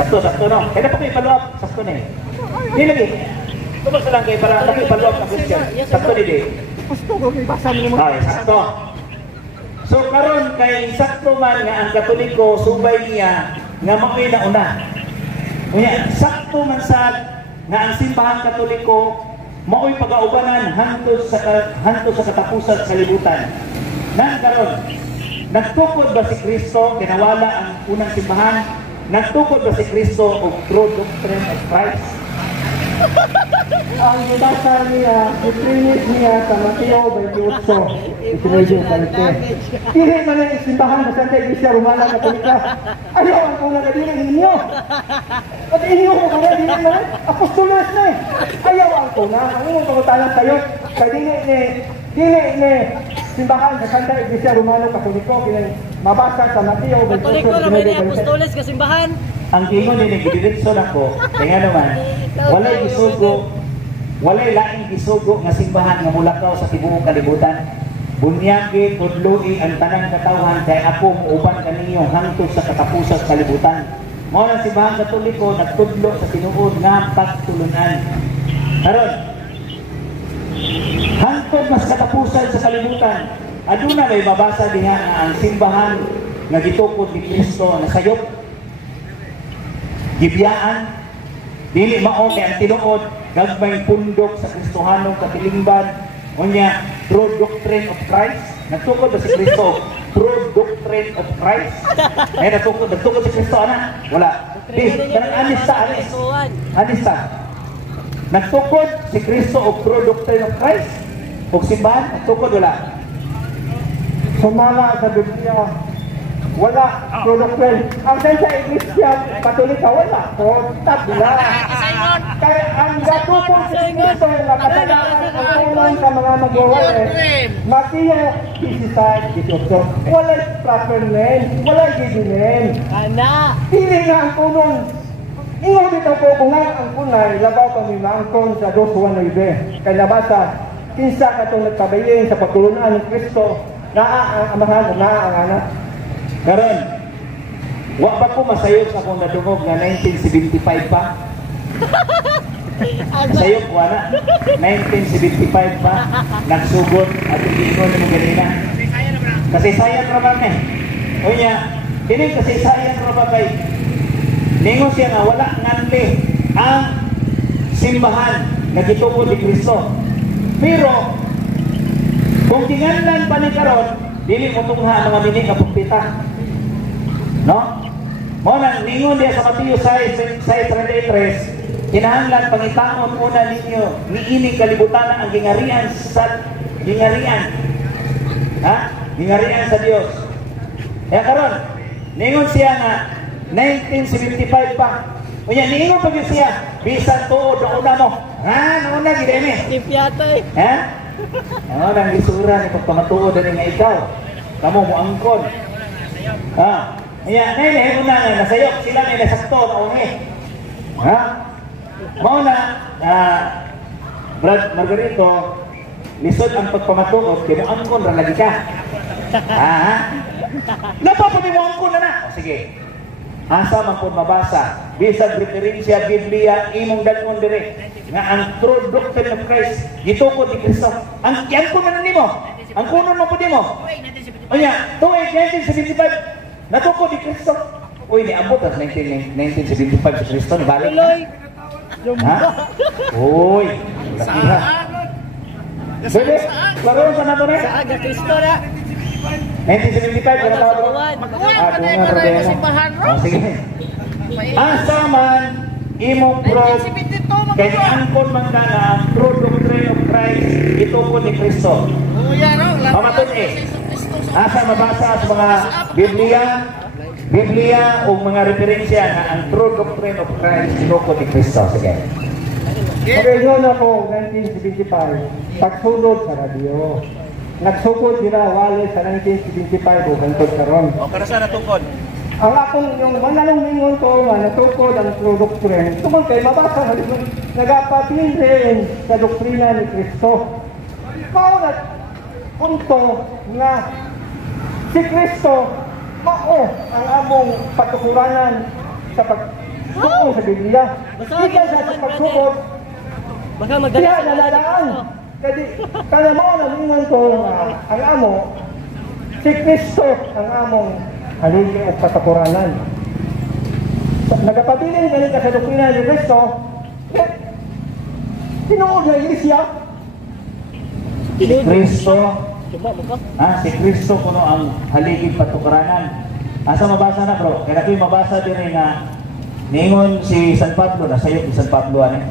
Sakto no. Kaya pa kayo follow-up. Sakto ni. Di lagi. Tubos lang kayo para lagi follow-up na question. Sakto ni di. gusto ko may basa mo. Ay, sakto. So karon kay sakto man nga ang Katoliko subay niya nga mao'y nauna. Unya, sakto man sad nga ang simbahan Katoliko mao'y pag-aubanan hangtod sa katapusan sa kalibutan. Nang karon, nagtukod ba si Kristo kinawala ang unang simbahan? Nagtukod ba si Kristo og true doctrine of Christ? Ang binasa niya, iprinis niya sa Mateo 28. Iprinis yung kalite. Dili man ang simbahan sa Santa Iglesia Romana Katolika. Ayaw ang kung nagadili ninyo. At inyo ko kung dili na, apostolos na eh. Ayaw ang kung na, ang inyong pangutalang tayo, sa dili ni simbahan sa Santa Iglesia Romana Katoliko, mabasa sa Mateo 28. Katoliko naman ni apostoles ka simbahan. Ang gingon din gidiretso nako, kaya naman walay laing gisugo nga simbahan nga mulakaw sa tibuok kalibutan. Bunyagi tudloi ang tanang katawhan kay ako muuban kaninyo hangtod sa katapusan sa kalibutan. Mao ang simbahan Katoliko nagtudlo sa tinuod nga pagtulunan. Karon, hangtod mas katapusan sa kalibutan, aduna may mabasa diha nga ang simbahan nga gitukod ni Kristo na sayop, gibiyaan, dili mao kay ang tinuod gagmayng pundok sa Kristohanong katilingban. Unya, true doctrine of Christ. Nagtukod ba si Kristo? True doctrine of Christ. Nagtukod si Kristo, ana? Wala. Anista. Nagtukod si Kristo og true doctrine of Christ. Og simbahan, nagtukod, wala. Sumala sa Biblia, wala true doctrine. Ang Santa Iglesia Katolika, wala. Tab nila. Kaya ang gatukod sa Kristo, nakatalakan ang unang sa mga magwawala. Mateo 16:18. Wala proper name, wala gigilin. Ana. Pili nga ang kunong. Ingon dito po kung nga ang kunay, labaw kami maangkon sa 2:1. Kaya nabasa, kinsa ka itong nagkabayin sa pagtulunan ng Kristo, naa ang amahan o naa ang anak. Karon, wa pa ko masayod sa akong nadungog nga 1975 pa. Sayop ko na 1975 pa nagsugod at iingon mo ganina. Kasi sayang ra ba eh. Unya, kini kasi sayang ra ba kay ningon siya nga wala nganli ang simbahan nga gituon ni Kristo. Pero kung tinganlan pa ni karon, dili mo tungha mga mini nga propeta. No? Mo nang ningon diya sa Mateo 6:33, kinahanglan pangitaon una ninyo niining kalibutan ang gingarian sa gingarian sa Dios. Kaya karon, ningon siya nga 1975 pa. Unya ningon pa gyud siya, bisan tuod una mo. Nauna gid eme. Tipyatay. Ha? Nang gisura ni pagpamatuod ani nga ikaw. Kamo mo angkon. Iya, nay una nga nasayop sila may nasakto na uni. Ha? Mao na Brad Margarito, lisod ang pagpamatuod kay mo angkon ra lagi ka. Ha? Napapani mo angkon na. Sige. Asa man pud mabasa bisag referensya Biblia imong dalon dire nga ang true doctrine of Christ gitukod ni Kristo. Ang yan ko man nimo. Ang kuno mo pud mo. Unya, tuig 1975 natukod ni Kristo. Uy, niabot ang 1975 si Kristo ni balik. Ha? Uy, lakiha. Bebe, laro sa nato na? Sa aga Kristo na. 1975 kana tawag ko. Dungan Rodena. Sige. Asa man imong proof kay angkon man kana true doctrine of Christ itukod ni Kristo. Pamatod asa mabasa sa mga Biblia o mga referensya nga ang true doctrine of Christ itukod ni Kristo. Sige. Pagkayon ako 1975, pagsulod sa radyo. Nagsukod nila wali sa 1975 o bantod karon. O para sa natukod. Ang akong yung manalong mingon ko nga natukod ang true doctrine. Tungkol kay mabasa na dito nagapapilin sa doktrina ni Kristo. Mao na punto nga si Kristo mao ang among patukuranan sa pagtuo sa Biblia. Kita sa pagsukod Baka magaling siya nalalaan. Kasi kaya mo na mingon ko ang amo si Kristo ang among haligi at patukuranan. Nagapabilin ganit sa doktrina ni Kristo. Tinuod na Iglesia. Si Kristo, Diba, baka? si Kristo kuno ang haligi patukuranan. Asa mabasa na bro? Kaya natin mabasa din nga ningon si San Pablo, nasayop si San Pablo ani.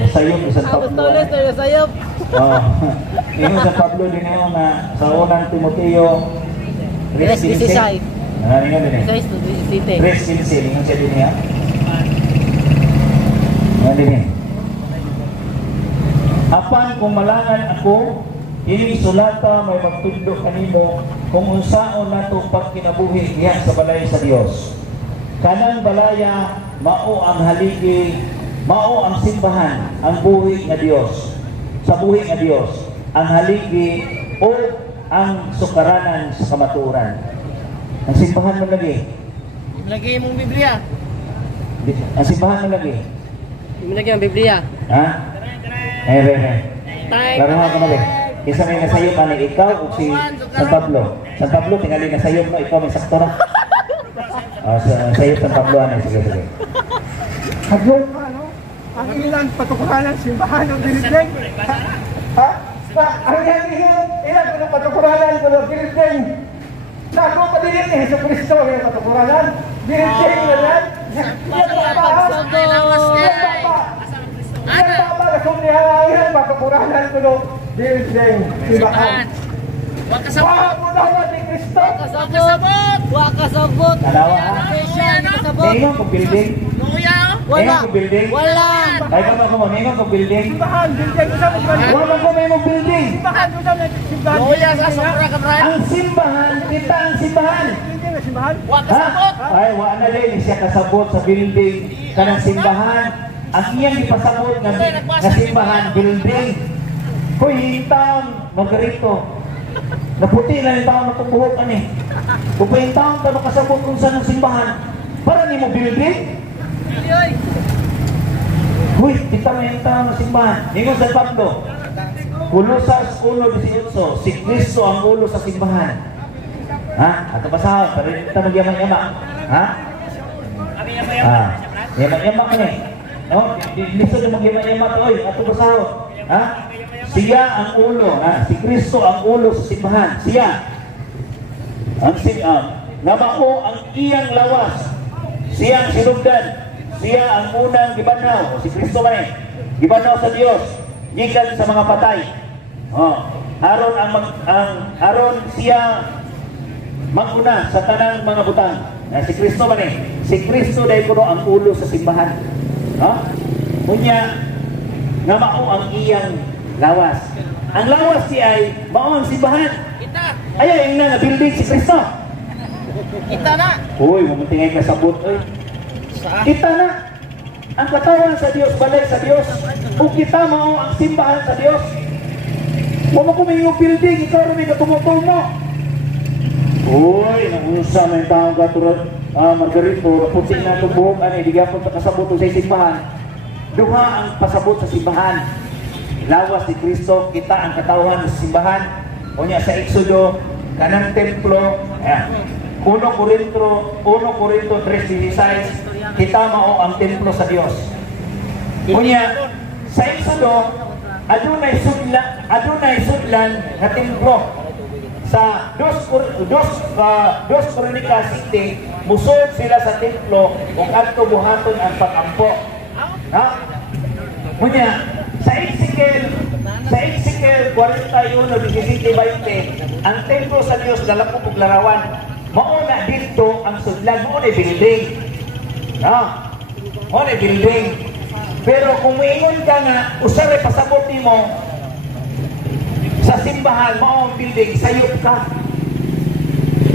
Nasayop si San Pablo. Apostoles tayo sayop. Ningon San Pablo din nga sa unang Timoteo 3:16. Ningon din. 6 to 17. 3:16 ningon siya din niya. Ningon din. Apan kung malangan ako, ining sulata may magtudlo kanimo kung unsaon nato pagkinabuhi diha sa balay sa Dios. Kanang balaya mao ang haligi, mao ang simbahan, ang buhi nga Dios. Sa buhi nga Dios, ang haligi o ang sukaranan sa kamatuoran. Ang simbahan mo lagi. Lagi mong Biblia. Ang simbahan mo lagi. Iminagay ang Biblia. Ha? Laro nga ko na isa may nasayop ani ikaw o si San Pablo. San Pablo tingali nasayop no, ikaw may sakto na. Sayop San Pablo ani, sige. Hadlong ano? Ang ilang patukuranan simbahan ng Diniseng. Ha? Ang ilang patukuranan ko ng Diniseng. Naku pa din ni Hesus Kristo ang patukuranan. Diniseng na yan. Yan pa pa. Yan pa kasumlihan ang patukuranan ko ng Diniseng simbahan. Huwag kasabot. Wah mo naman ni Kristo. Kasabot! Wa kasabot! Dalawa ha? Kasabot! Ningon ko building. Luya. Wala! Ningon ko building. Wala! Ay kamo ko mo ningon ko building. Simbahan, Diniseng ko sa mga Wala ko may mo building. simbahan ko sa simbahan. Luya sa sobra ka, Brian. Ang simbahan, kita ang simbahan. Hindi na simbahan. Huwag kasabot. Ay, wala na din siya kasabot sa building kanang simbahan. Ang iyang ipasabot nga simbahan, building. Hoy, hintang, Margarito. Naputi na yung taong natubuhok ani. Kung pa yung taong ka makasabot kung saan ang simbahan, para ni mo building. Uy, kita mo yung taong na simbahan. Ningon San Pablo, Kulosas 1:18, si Kristo ang ulo sa simbahan. Ha? Ato pasahod, pero hindi kita magyama-yama. Ha? Yaman-yaman ka eh. No? Lisod na mag-yaman-yaman ka, oy, ato basahon. Ha? Siya ang ulo, ha? Si Kristo ang ulo sa simbahan. Siya. Namao ang iyang lawas. Siya ang sinugdan. Siya ang unang gibanaw. Si Kristo man eh. Gibanaw sa Dios. Gikan sa mga patay. Aron siya maguna sa tanang mga butang. Si Kristo man eh. Si Kristo dahil kuno ang ulo sa simbahan. Kunya, nga mao ang iyang lawas. Ang lawas siya ay mao ang simbahan. Kita. Ayaw yung na building si Kristo. Kita na. Uy, mamuntingay ka sa boot. Kita na. Ang katawan sa Dios, balay sa Dios. Kung kita mao ang simbahan sa Dios. Huwag mo kumingong building, ikaw rin na tumutumo. Uy, nangunsa na yung taong katulad Margarito, puti na itong buhok, di gapon sa kasabot sa simbahan. Duha ang pasabot sa simbahan. Lawas ni Kristo, kita ang katawan sa simbahan. O niya sa Exodo, kanang templo, 1 Corinto 3:16, kita mao ang templo sa Dios. O niya, sa Exodo, adunay sudlan na templo. Sa 2 Kronika 7, musod sila sa templo kung adto buhaton ang pag-ampo. Kunya, sa Ezekiel 41:17-20, ang templo sa Dios dalako ug larawan. Mao na dito ang sudlan, mao na building. Mao na building. Pero kung moingon ka nga usare pasabot nimo sa simbahan, mao ang building, sayop ka.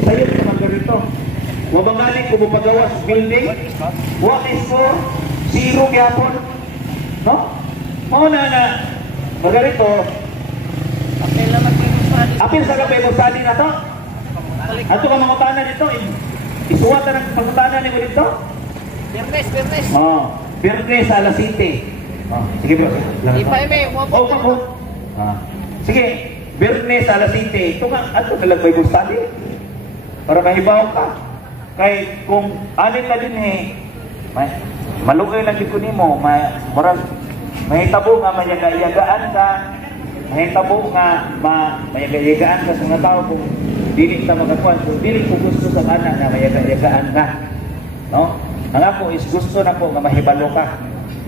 Sayop ka Margarito. Mabangali kung mapagawas building, what is for? Zero gyapon. No? Mao na Margarito. Apil sa gabi mo sali na to. Ato ka mga tanan dito. Isuwat na ng pagtanan nimo dito. Bernes. Birnes sa alas 7. Sige bro. Ipaime, mo. Sige, Birnes sa alas 7. Ito nga, ato nalagay mo sali. Para kahibaw ka. Kay kung anin ka din malugay lang dito nimo, mahitabo nga mayaga-yagaan ka, mahitabo nga mayaga-yagaan ka sa mga tao kung dili ka magkakuan, kung dili ko gusto sa anak na mayaga-yagaan ka. No? Ang ako is gusto na ko nga mahibalo ka.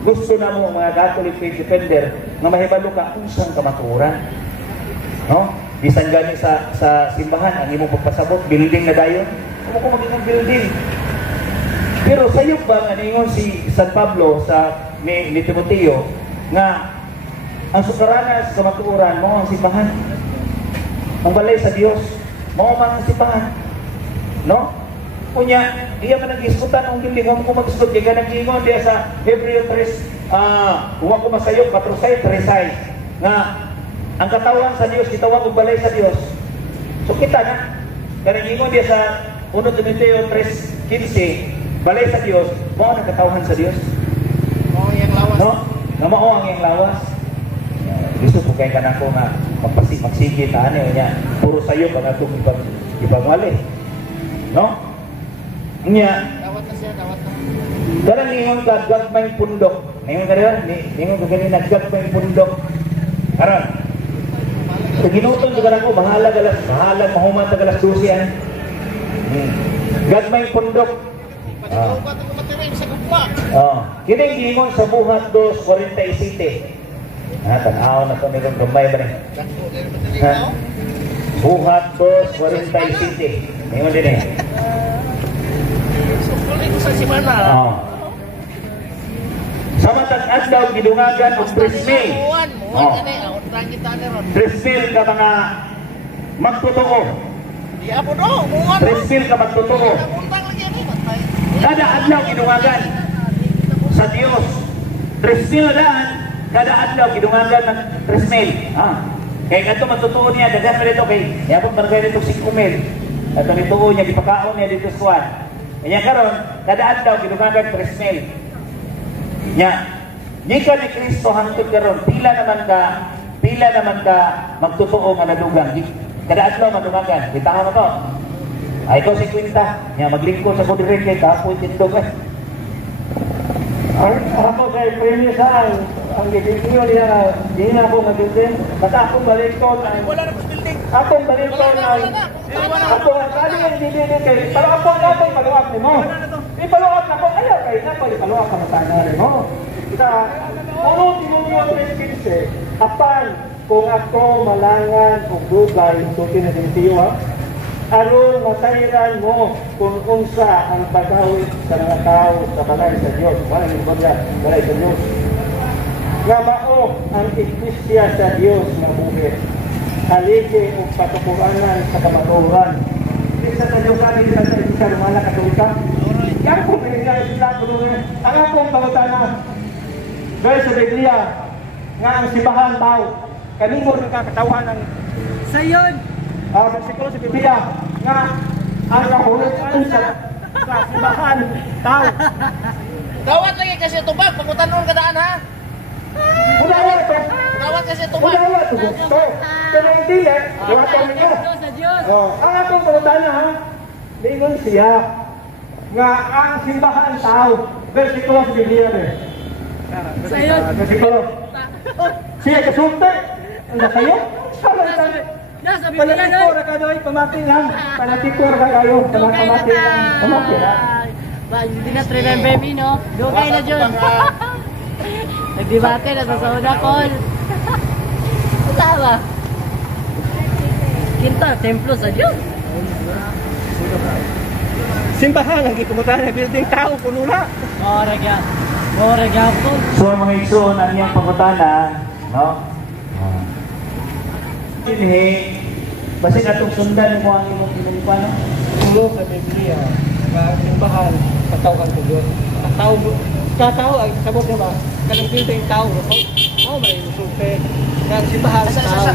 Gusto na mo mga Catholic faith defender nga mahibalo ka kung saan ka maturan. No? Bisan gani sa simbahan, ang imong pagpasabot, building na dayon. Kung ako magiging building. Pero sayop ba nga ningon si San Pablo ni Timoteo nga ang sukaranas sa matuuran mo ang simbahan. Ang balay sa Dios, mo ang simbahan. No? Kunya, iya man nag-iskutan ang building, huwag ko mag-iskut, di ka nag-ingon diya sa Hebreo 3, huwag ko masayok, patrusay, tresay, nga, ang katawan sa Diyos, kitawag ang balay sa Diyos. So kita na, nag-ingon diya sa 1 Timoteo 3:15, balay sa Diyos, mao ang katawan sa Diyos. Mao yang lawas. No? Nga mao ang iyang lawas. Gusto ko kayo ka na ko nga, magsigit na ano niya, puro sayo, pag itong ipagwali. No? Nya, Dawat na siya. darang ningon gagag may pundok. Ningon ka rin, ningon ka ganyan, nagagag may pundok. Karon, sa ginutong ko, bahala mahuman sa galas 12 yan. Gagmay pundok. Pagkubat ako matiring sa gugma. Kining gingon sa buhat 2:47. Tanaw na ito nilong gambay ba rin? Buhat 2:47. Ningon din eh. Sukuling sa simana. Sa matag adlaw gidungagan og 3,000. Muwan gani, utang kita ni ron. 3,000 ka mga magtotoo. Di apo do, muwan. 3,000 ka magtotoo. Utang lagi ni matay. Kada adlaw gidungagan sa Dios. 3,000 na daan, kada adlaw gidungagan ng 3,000. Kaya nga ito matotoo niya, dagan pa dito kay yapon barangay dito 5,000. At ang ituo niya, gipakaon niya dito sa Juan. Kaya karon, kada adlaw gidungagan 3,000. Nya, gikan ni Kristo hangtod karon, pila naman ka magtotoo nga nadugang. Kada adlaw madugangan, bitahan mo to. Ay ko si Quinta, nya maglingkod sa kudirin kay kapoy tindog. Ako kay Premisan, ang gibigyo niya, di na ako mag-building. Basta akong balikod ay... Wala na po building. Akong balikod ay... Ako, kali yung dibigay kay... Pero ako na ko ipaluap ni mo. Ipaluap na ko, ayaw kayo na ko ipaluap ang sana rin mo. Sa ulo Timoteo 3:15, apan kung ako malangan o dugay, suki na Timoteo, aron matayran mo kung unsa ang pagawit sa mga tao sa balay sa Diyos. Wala yung balay sa Diyos. Nga mao ang iglesia sa Diyos na buhit. Haligi o patukuranan sa kamaturan. Isa sa Diyos sabi sa isa lumala katulika. Yan po pinigyan sila tulungan. Ang akong pangutana, guys sa Biblia, nga ang simbahan tao, kanimo nagkakatawan ng sayon. Bersikulo sa Biblia nga ang kahulugan sa simbahan tao. Gawat lagi kasi tubag, pagkutanon ka daan ha. Unawa ito. Gawat kasi tubag. Unawa ito gusto. Pero hindi eh. Gawa ito ninyo. Ang akong pangutana ha, lingon siya nga ang simbahan tao. Bersikulo sa Biblia rin. Bersikulo. Siya kasunte. Ang nasayo. Panatikor ka doy, pamati lang. Panatikor ka kayo, pamati lang. Pamati lang. Hindi na remember me, no? Dugay na Diyos. Nagdibate na sa sauna call. Tama. Kinta, templo sa Diyos. Simbahan, lagi kumutan na building tao, puno na. Ora gyapon. So mga igsoon ang iyang pangutana, no? Ini basta atong sundan mo ang imong no? Tulo sa Biblia, nga simbahan, katawhan ko Diyos. Katao, ay sabot niya ba? Kanang building tao, no? May musupe. Nga simbahan, tao.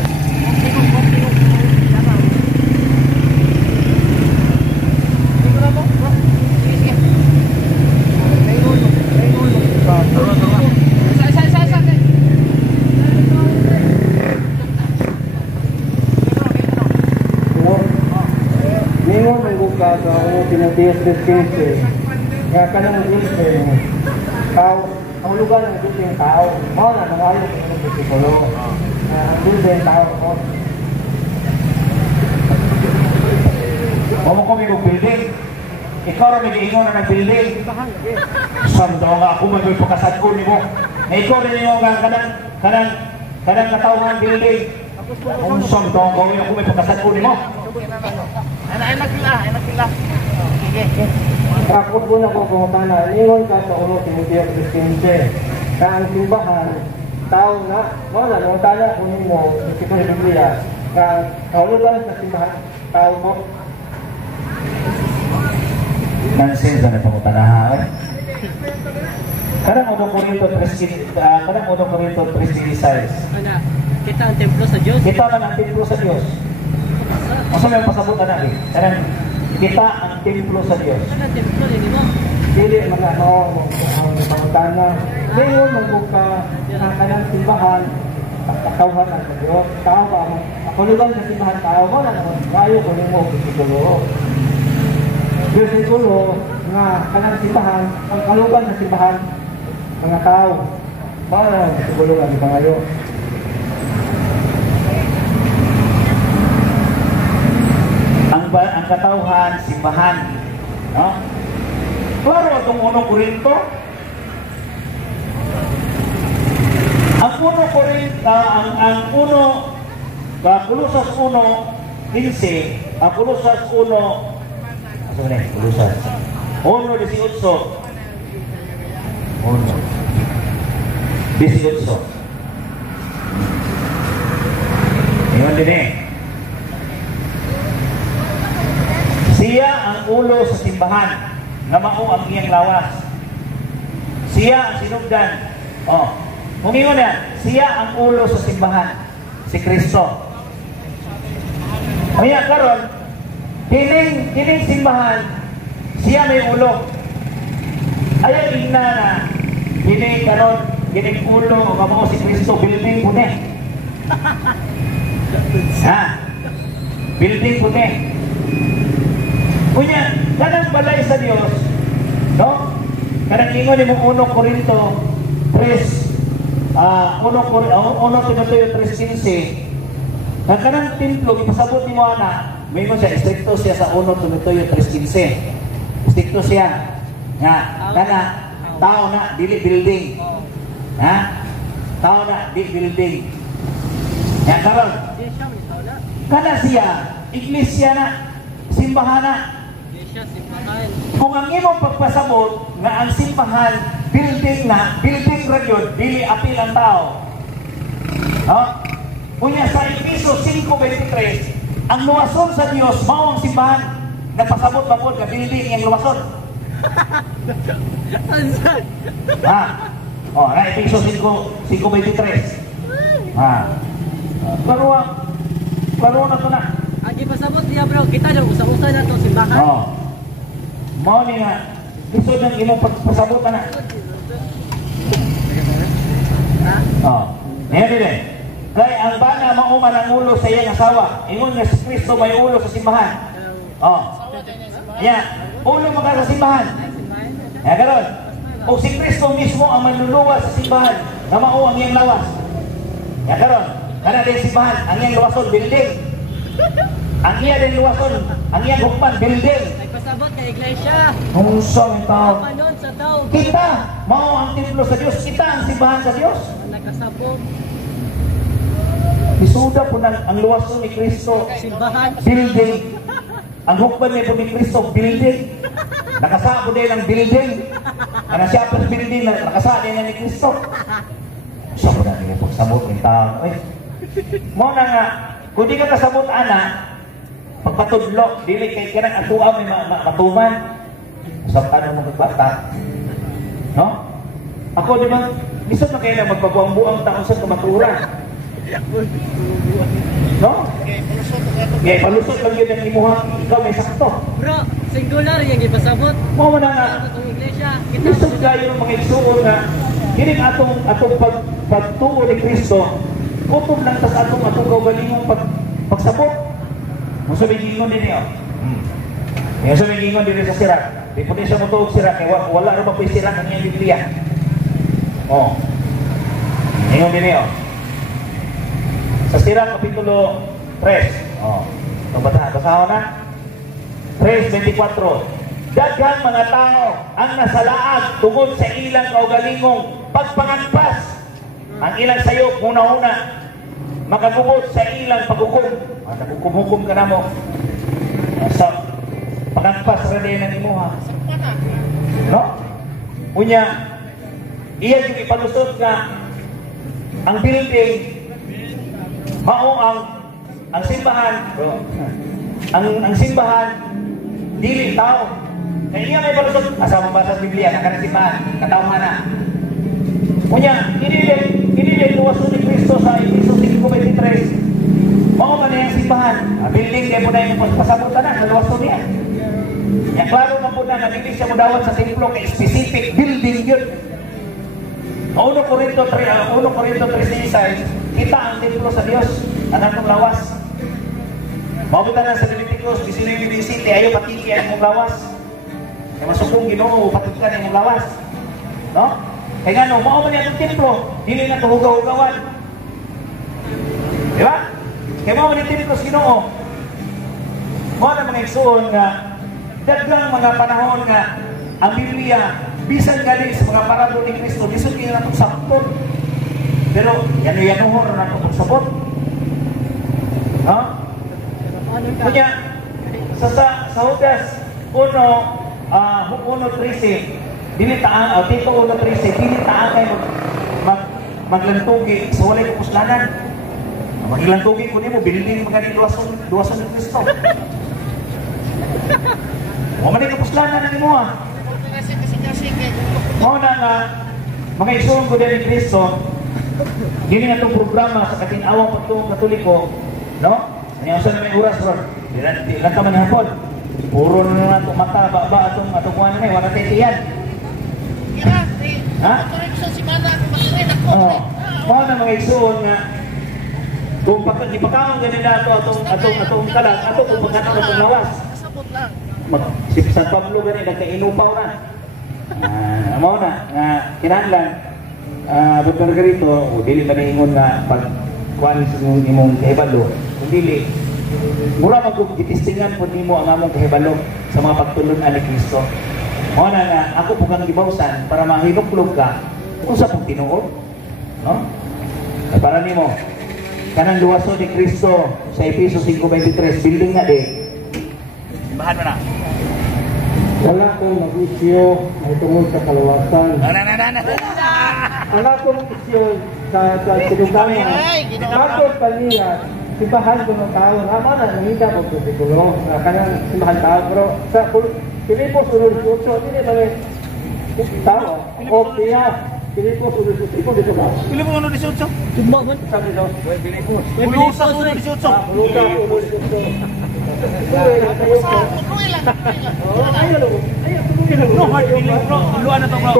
Ningon may buka sa Timoteo 3:15 nga kanang building tao, ang lugar ng building tao, mao na nangayo ng bersikulo. Ang building tao ko. Mo ko may building. Ikaw ra nag-iingon na ng building. Sando nga ako may pagkasad-on nimo. Na ikaw rin yung kanang katawhan building. Kung sando ko ako may pagkasad-on nimo. Enak kila. Sige. Takot po na po pumutana, ningon ka sa ulo Timoteo 3:15 ka ang simbahan, tao na, wala, nung tala kung mo, ito sa Biblia, ka kahulugan sa simbahan, tao mo. Nonsense na pangutanahan. Karang Unang Korinto 3:16. Kita ang templo sa Diyos. Kita man ang templo sa Diyos. Asa may pasabot na natin? Karang kita ang templo sa Diyos. Ano templo din mo? Dili mga ang pangutana, ningon magbuka ang kanang simbahan, katawhan ang Diyos, tao ba ang kahulugan sa simbahan, tao mo na naman, kayo kung mo bersikulo. Bersikulo nga kanang simbahan, ang kahulugan sa simbahan, mga tao, para bersikulo ang pangayo. Ang katawhan, simbahan, no? Klaro itong 1 Korinto. Ang 1 Korinto, ang 1, Kolosas 1:15, Kolosas 1, ano na eh, Kolosas 1:18. 1:18. Ngayon din eh. Siya ang ulo sa simbahan, na mao ang iyang lawas. Siya ang sinugdan. Mungingon yan, siya ang ulo sa simbahan, si Kristo. Kaya karon, kining simbahan, siya may ulo. Ayaw ingna na, kining karon, kining ulo, o mao si Kristo, building pune. Ha? Building pune. Kunya, kanang balay sa Dios, no? Kanang ingon mo 1 Corinto 3, 1 Timoteo 3:15. Ang kanang templo ipasabot nimo ana, may mo siya istrikto siya sa 1 Timoteo 3:15. Istrikto siya nga kana tao na dili building. Ha? Tao na di building. Ya karon. Kana siya iglesia na, simbahan na. Kung ang imong pagpasabot nga ang simbahan building na, building ra gyud, dili apil ang tao. Unya sa Efeso 5:23, ang luwason sa Dios mao ang simbahan. Nagpasabot ba pod nga building yang luwason? Na Efeso 5:23. Klaro na to na. Ang ipasabot niya bro, kita daw usang-usay na itong simbahan. Mao ni nga, isod ng imong pagpasabot na. Ngayon din. Kaya ang bana mauman ang ulo sa iyang asawa. Ingon nga si Kristo may ulo sa simbahan. Ulo maka sa simbahan. Karon. O si Kristo mismo ang manluluwas sa simbahan na mao ang iyang lawas. Karon. Kana din simbahan, ang iyang luwason building. Ang iya din luwason, ang iyang hukman building. Nagpasabot ka iglesia. Unsang tao. Panon sa tao. Kita mao ang templo sa Dios, kita ang simbahan sa Dios. Nagkasabot. Isuda po ang luwason ni Kristo Simbahan. building. Ang hukman ni Kristo building. Nakasabo din ang building. Ano siya pa building na nakasabo din ni Kristo. Siya po na niya pagsabot ng tao. Mo na nga, kung di ka kasabot ana, pagpatudlo, dili kay kanang atuwa may matuman. Sa tanong mo bata. No? Ako di ba, misod na kayo na magpabuang-buang taon sa kamaturan. No? Kaya palusot lang yun ang imuha, ikaw may sakto. Bro, singular yung ipasabot. Mo na nga, Itong iglesia. Kita misod kayo mga igsuon na kining atong pagtuo ni Kristo, kutob lang tas atong kaugalingong pagsabot. Mo sabi gingon din niyo. Kaya sabi gingon din sa Sirach. Di po din siya mutuog Sirach, kaya wala rin pa po yung Sirach ang iyang Biblia. Gingon din niyo. Sa Sirach Kapitulo 3. Ito basahan na. 3:24. Daghang mga tao ang nasalaag tungod sa ilang kaugalingong pagpangagpas. Ang ilang sayop una-una makagubot sa ilang paghukom. Naghukom-hukom ka na mo. Sa pangagpas rin din ang imuha. No? Unya, iya yung ipalusot nga ang building mao ang simbahan. Ang simbahan dili tao. Kaya iya may palusot. Asa mabasa sa Biblia na kanang simbahan, katawhan na. Unya, ini luwason ni Kristo sa Efeso 5:23. Mao man ang simbahan. Building kay mo na yung pasabot na sa luwason niya. Ya klaro na po na dili siya modawat sa templo kay specific building yun. 1 Corinto 3:16, kita ang templo sa Dios, ang atong lawas. Mabuta na sa Leviticus 19:17, ayo patiki ang imong lawas. Kaya masukong Ginoo patutkan ang imong lawas. No? Kaya nga no, mao man ang templo, dili na tuhugaw-hugawan. Di ba? Kaya mao man ang templo sa Ginoo. Mao na mga igsoon nga daghang mga panahon nga ang Biblia bisan gali sa mga parabol ni Kristo, bisan kaya na itong sakton. Pero yan-yanuhor na itong sabot. Kanya, sa Judas 1:13, dinitaan, Tito 1:13, dinitaan kayo maglantugi sa walay kupuslanan. Maglantugi ko mo, bilin mga luwason ni Kristo. O man kupuslanan na mo Mo na nga, mga igsoon ko din ni Kristo, hindi na itong programa sa katinawang pagtuong katoliko, no? Ngayon sa namin oras, bro. Ilan ka man hapon. Puro na itong mata, baba, atong kuha na wala titiyan. Ha? Mo na mga igsoon nga, kung ipakawang ganin na ito, atong kalat, kung pagkatang itong lawas. Si San Pablo ganin, nagkainupaw na. Amo na nga kinahanglan Dr. Garito, dili man ingon nga pag kuan sa imong kahibalo, kung dili mura maggitistingan po nimo ang among kahibalo sa mga pagtulon-an ni Kristo. Mao na nga ako po kang gibawsan para mahinuklog ka kung sa pong tinuod, no? Para nimo kanang luwason ni Kristo sa Efeso 5:23 building na di. Simbahan mo na. Wala kong mag-isyo ay tungkol sa kalawasan. Ang akong isyo sa sinugangan, bakit kaniya, simbahan ko ng tao, naman na nangita ko sa sikulo, na kanang simbahan tao, pero sa Pilipos, Unod-Suso, hindi naman tao, o siya, Pilipos, Unod-Suso, dito ba? Pilipos Unod-Suso. Sumba man. Sabi daw, Pilipos. Pulusa Unod-Suso. Pulusa, Unod-Suso. No, hard feeling bro. Luan na to bro.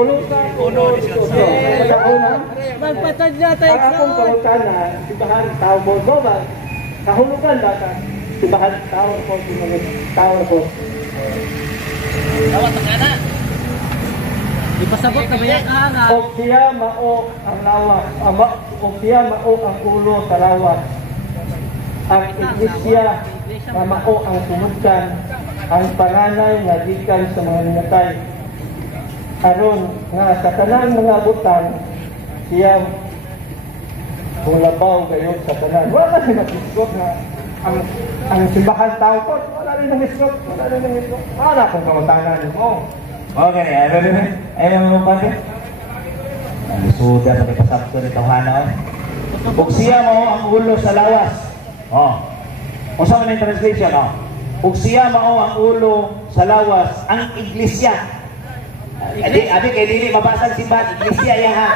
Unod-Suso. Magpatad na tayo Ang akong kalutan na simbahan tao mo, ba? Kahulugan ba ka? Simbahan tao ko, tao ko. Dawat ang ana. Ipasabot na ba yan kahanga? O siya mao ang lawas, o siya mao ang ulo sa lawas. Ang iglesia na mao ang sinugdan, ang panganay nga gikan sa mga namatay. Aron nga sa tanang mga butang, siya labaw gayon sa tanan. Wala rin nag-iskot na ang simbahan tao ko, wala rin nag-iskot, wala rin nag-iskot. Wala akong kautanan mo. Okay, ayaw mo pati? Suda sa kapasap ko nito hana. Ug siya mo ang ulo sa lawas. O sa mga translation, ug siya mao ang ulo sa lawas, ang iglesia. Abi kay dili mabasag simbahan, iglesia ya ha.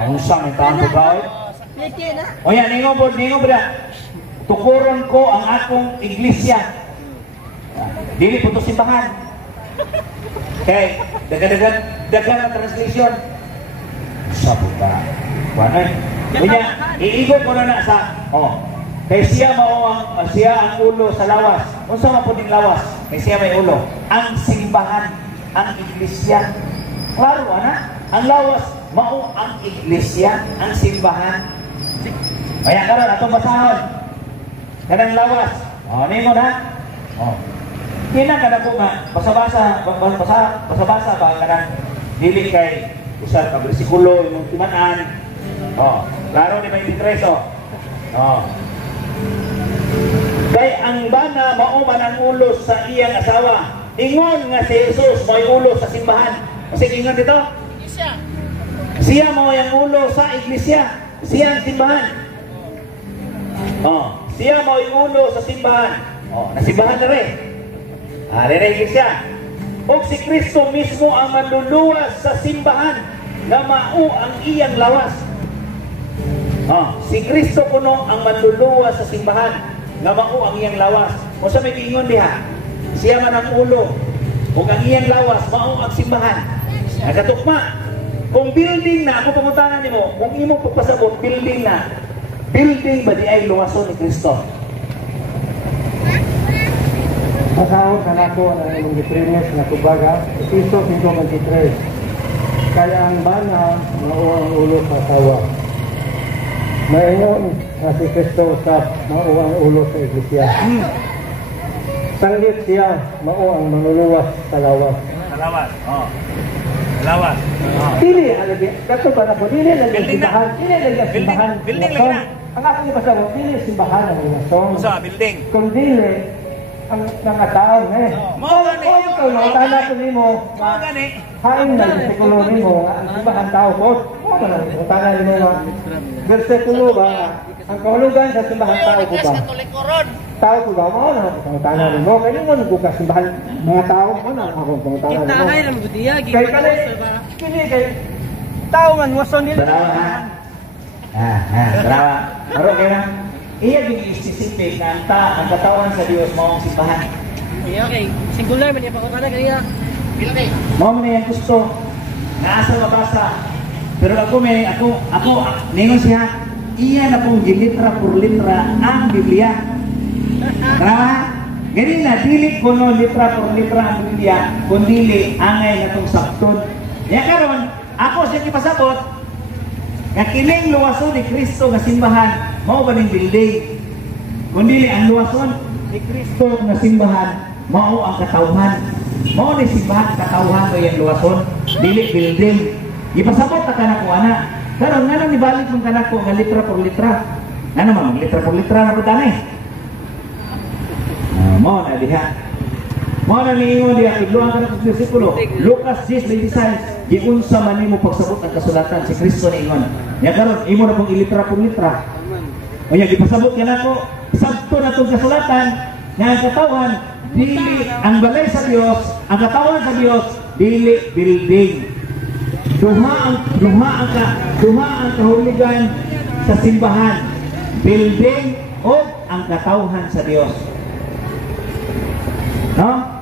Ang sa mga tanto ba? O yan, ningo bro. Tukuron ko ang akong iglesia. Dili po to simbahan. Okay, dagan ang translation. Sabot ka. Ano eh? Kanya, iigot mo na sa, kay siya ang ulo sa lawas. Kung saan po din lawas? Kay siya may ulo. Ang simbahan, ang iglesia. Klaro, ang lawas, mao ang iglesia, ang simbahan. Kaya karon atong basahon. Kanang lawas. Nimo na. Kina kada ko nga basa-basa ba kanang dili kay usar ka bersikulo imong timan-an. Klaro ni 23. Kay ang bana mao man ang ulo sa iyang asawa. Ingon nga si Jesus may ulo sa simbahan. Kasi ingon dito. Siya mao ang ulo sa iglesia. Siya ang simbahan. Siya mao ang ulo sa simbahan. Nasimbahan na rin. Rinigil siya. O si Kristo mismo ang manluluwas sa simbahan na mao ang iyang lawas. Si Kristo kuno ang manluluwas sa simbahan na mao ang iyang lawas. O sa may ingon diha, siya man ang ulo o ang iyang lawas, mao ang simbahan. Nagatukma. Kung building na, ako pangutanan nimo, kung imong pagpasabot, building na, building ba di ay luwason ni Kristo? Masahod na nako ang imong gipremies na tubaga, Efeso 5:23. Kaya ang bana mao ang ulo sa asawa. Maingon na si Kristo sa mao ang ulo sa iglesia. Sanggit siya mao ang manluluwas sa lawas. Lawas. Dili alagi, kato ba na po, dili lagi simbahan, dili lagi simbahan. Building lagi na. Ang akong ipasa mo, dili simbahan ang ilasong. Sa building. Kung dili, ang mga tao, Mao gani. Ikaw, nakatala ko nimo. Mao gani. Hain na bersikulo nimo, ang simbahan tao ko. Oo na, nakatala nimo nga. Bersikulo ba, ang kahulugan sa simbahan tao ko ba? Tao ko ba, mao na, nakatala nimo. Kaya mo nagbukas simbahan, mga tao, mao na, akong nakatala nimo. Kitahay lang mo diya, Kaya kani, kini kay, tao man, wason nila. Dalawa. Dalawa. Maro kayo na. Iya yung specific na ang katawan sa Diyos mao ang simbahan. Okay, singular man yung pakutana kaya. Mao man yung gusto. Naasa mabasa. Pero ako ningon siya, iya na pong gilitra por litra ang Biblia. Tama? Gani na dili kuno litra por litra ang Biblia, kundi angay natong sakton. Ya karon, ako siya gipasabot nga kining luwason ni Kristo nga simbahan mao ba ning building? Kundi ang luwason ni Kristo nga simbahan mao ang katawhan. Mao ni simbahan katawhan o yung luwason, dili building. Ipasabot ta kanako ana. Karon ngano ni balik mong kanako nga litra por litra? Ano man litra por litra na pud ani? Mao na diha. Mao na niingon diha idluan ka na sa bersikulo. Lucas 10:26. Giunsa man nimo pagsabot ang kasulatan si Kristo ni ingon. Ya karon imo na pong ilitra por litra. O ya gipasabot kanako sabto na tong kasulatan nga ang katawhan dili ang balay sa Dios, ang katawhan sa Dios dili building. Duha ang kahuligan sa simbahan, building o ang katawhan sa Dios. No?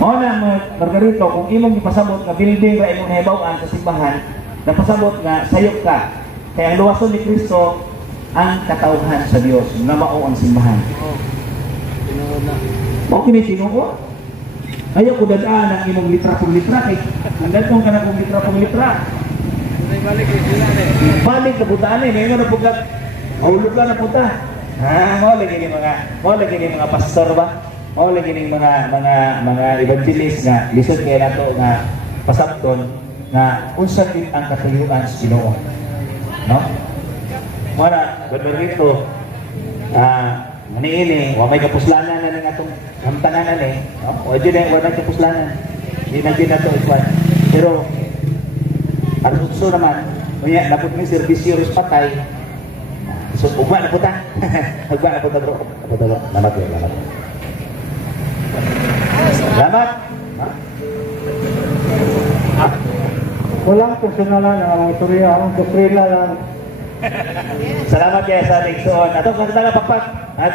O na Margarito, kung imong ipasabot nga building ra imong nahibaw-an sa simbahan, napasabot nga sayop ka. Kaya ang luwason ni Kristo ang katawhan sa Dios, na mao ang simbahan. Mao kini Ginoo. Ayaw ko dadaan ang imong litra por litra kay andan kong kana kong litra por litra. Balik na putaan eh, ngayon na pugat. Mahulog na puta. Mo lagi ni mga pastor ba? Mo lagi ni mga evangelist nga lisod kay nato nga pasabton nga unsa din ang katuyuan sa Ginoo. No? Mo na dito ini, wa may kapuslanan na ng atong hamtanan eh. No? O di na wala kapuslanan. Di na to ikwan. Pero arutso naman, kunya dapat may serbisyo ris patay. So ugma na puta. Ugma na puta bro. Lamat ya, lamat. Lamat. Walang personalan ang istorya, ang doktrina lang. Salamat kay sa Tigsoon. Atong kanta pakpak.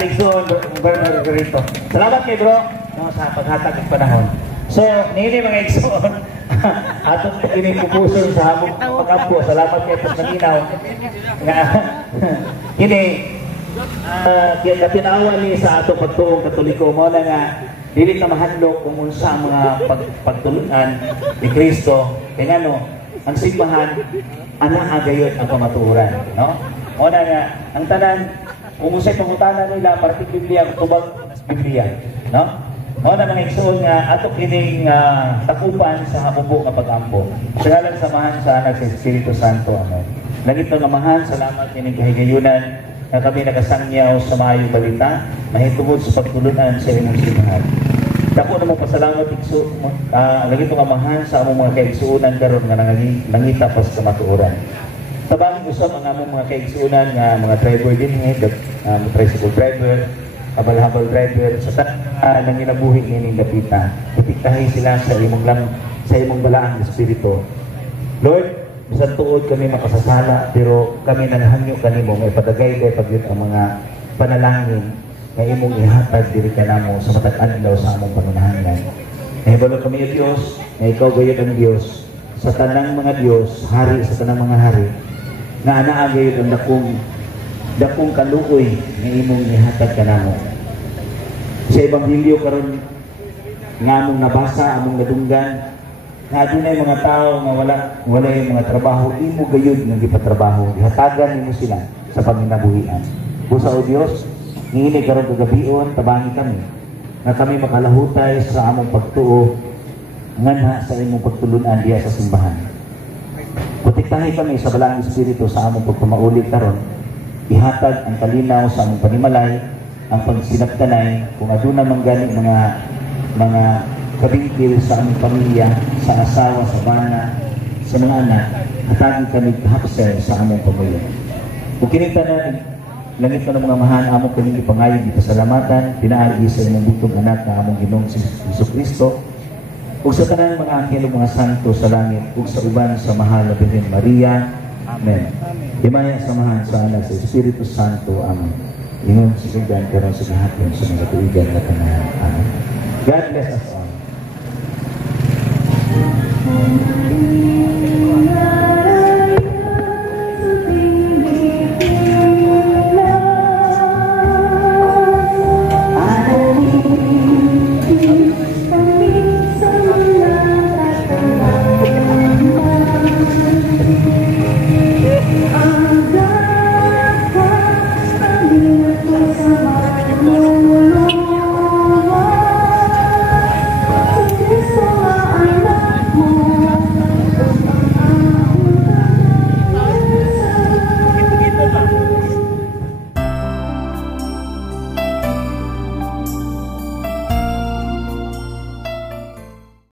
Tigsoon Margarito. Salamat kay bro no, sa paghatag ng panahon. So, nini mga igsoon. Atong kining pupuson sa hamog pag-ampo. Salamat kay Pasmaninaw. Kini katinawan ni sa atong pagtuong Katoliko mo na nga dili na mahadlok kung unsa ang mga pagtulunan ni Kristo. Kaya ano, ang simbahan ana agayot ang pamatuhuran, no? O na nga, ang tanan, kung usay pangutanan nila, parting Biblia, tubag Biblia, no? O na mga igsoon nga, ato kining takupan sa hamubo nga pag-ampo. Sa ngalan samahan sa anak sa Espiritu Santo, amen. Lagit na namahan, salamat kining kahigayunan na kami nakasangyaw sa maayong balita, mahitungod sa pagtulunan sa inyong simbahan. Dako na mo pasalamat lagi itong amahan sa among mga kaigsuunan karon nga nangita pa sa kamatuoran. Tabangin usab ang among mga kaigsuunan nga mga driver din tricycle driver, habal-habal driver sa nanginabuhi nining dapita. Itiktahi sila sa imong balaang espiritu. Lord, bisan tuod kami makasasala pero kami nanghangyo kanimo may padagay kay pagyud ang mga panalangin nga imong ihatag diri kanamo sa matag adlaw sa among pangunahanglan. Nahibalo kami o Dios, na ikaw gayud ang Dios sa tanang mga Dios, hari sa tanang mga hari, nga anaa gayud ang dakong kaluoy nga imong ihatag kanamo. Sa ebanghelyo karon nga among nabasa, among nadunggan, nga adunay mga tao nga wala yung mga trabaho, imo gayud nga gipatrabaho, ihatagan nimo sila sa panginabuhian. Busa o Dios, ngini karon kagabion tabangi kami na kami makalahutay sa among pagtuo nganha sa imong pagtulunan diha sa simbahan. Protektahi kami sa balaang espiritu sa among pagpamauli karon. Ihatag ang kalinaw sa among panimalay, ang pagsinagtanay kung aduna man gani mga kabingkil sa among pamilya, sa asawa, sa bana, sa mga anak, hatagin kami kahapsel sa among pamilya. Kung kinitanan langit ko ng mga mahan, among kaning ipangayon di pasalamatan, pinaagi sa inyong butong anak na among Ginoong Jesucristo, ug sa tanan mga anghel ug mga santo sa langit, ug sa uban sa mahal na Birhen Maria. Amen. Himaya samahan sa anak sa Espiritu Santo. Amen. Ingon sa sugdan karon sa gihapon sa mga tuigan na tanan. Amen. God bless us all.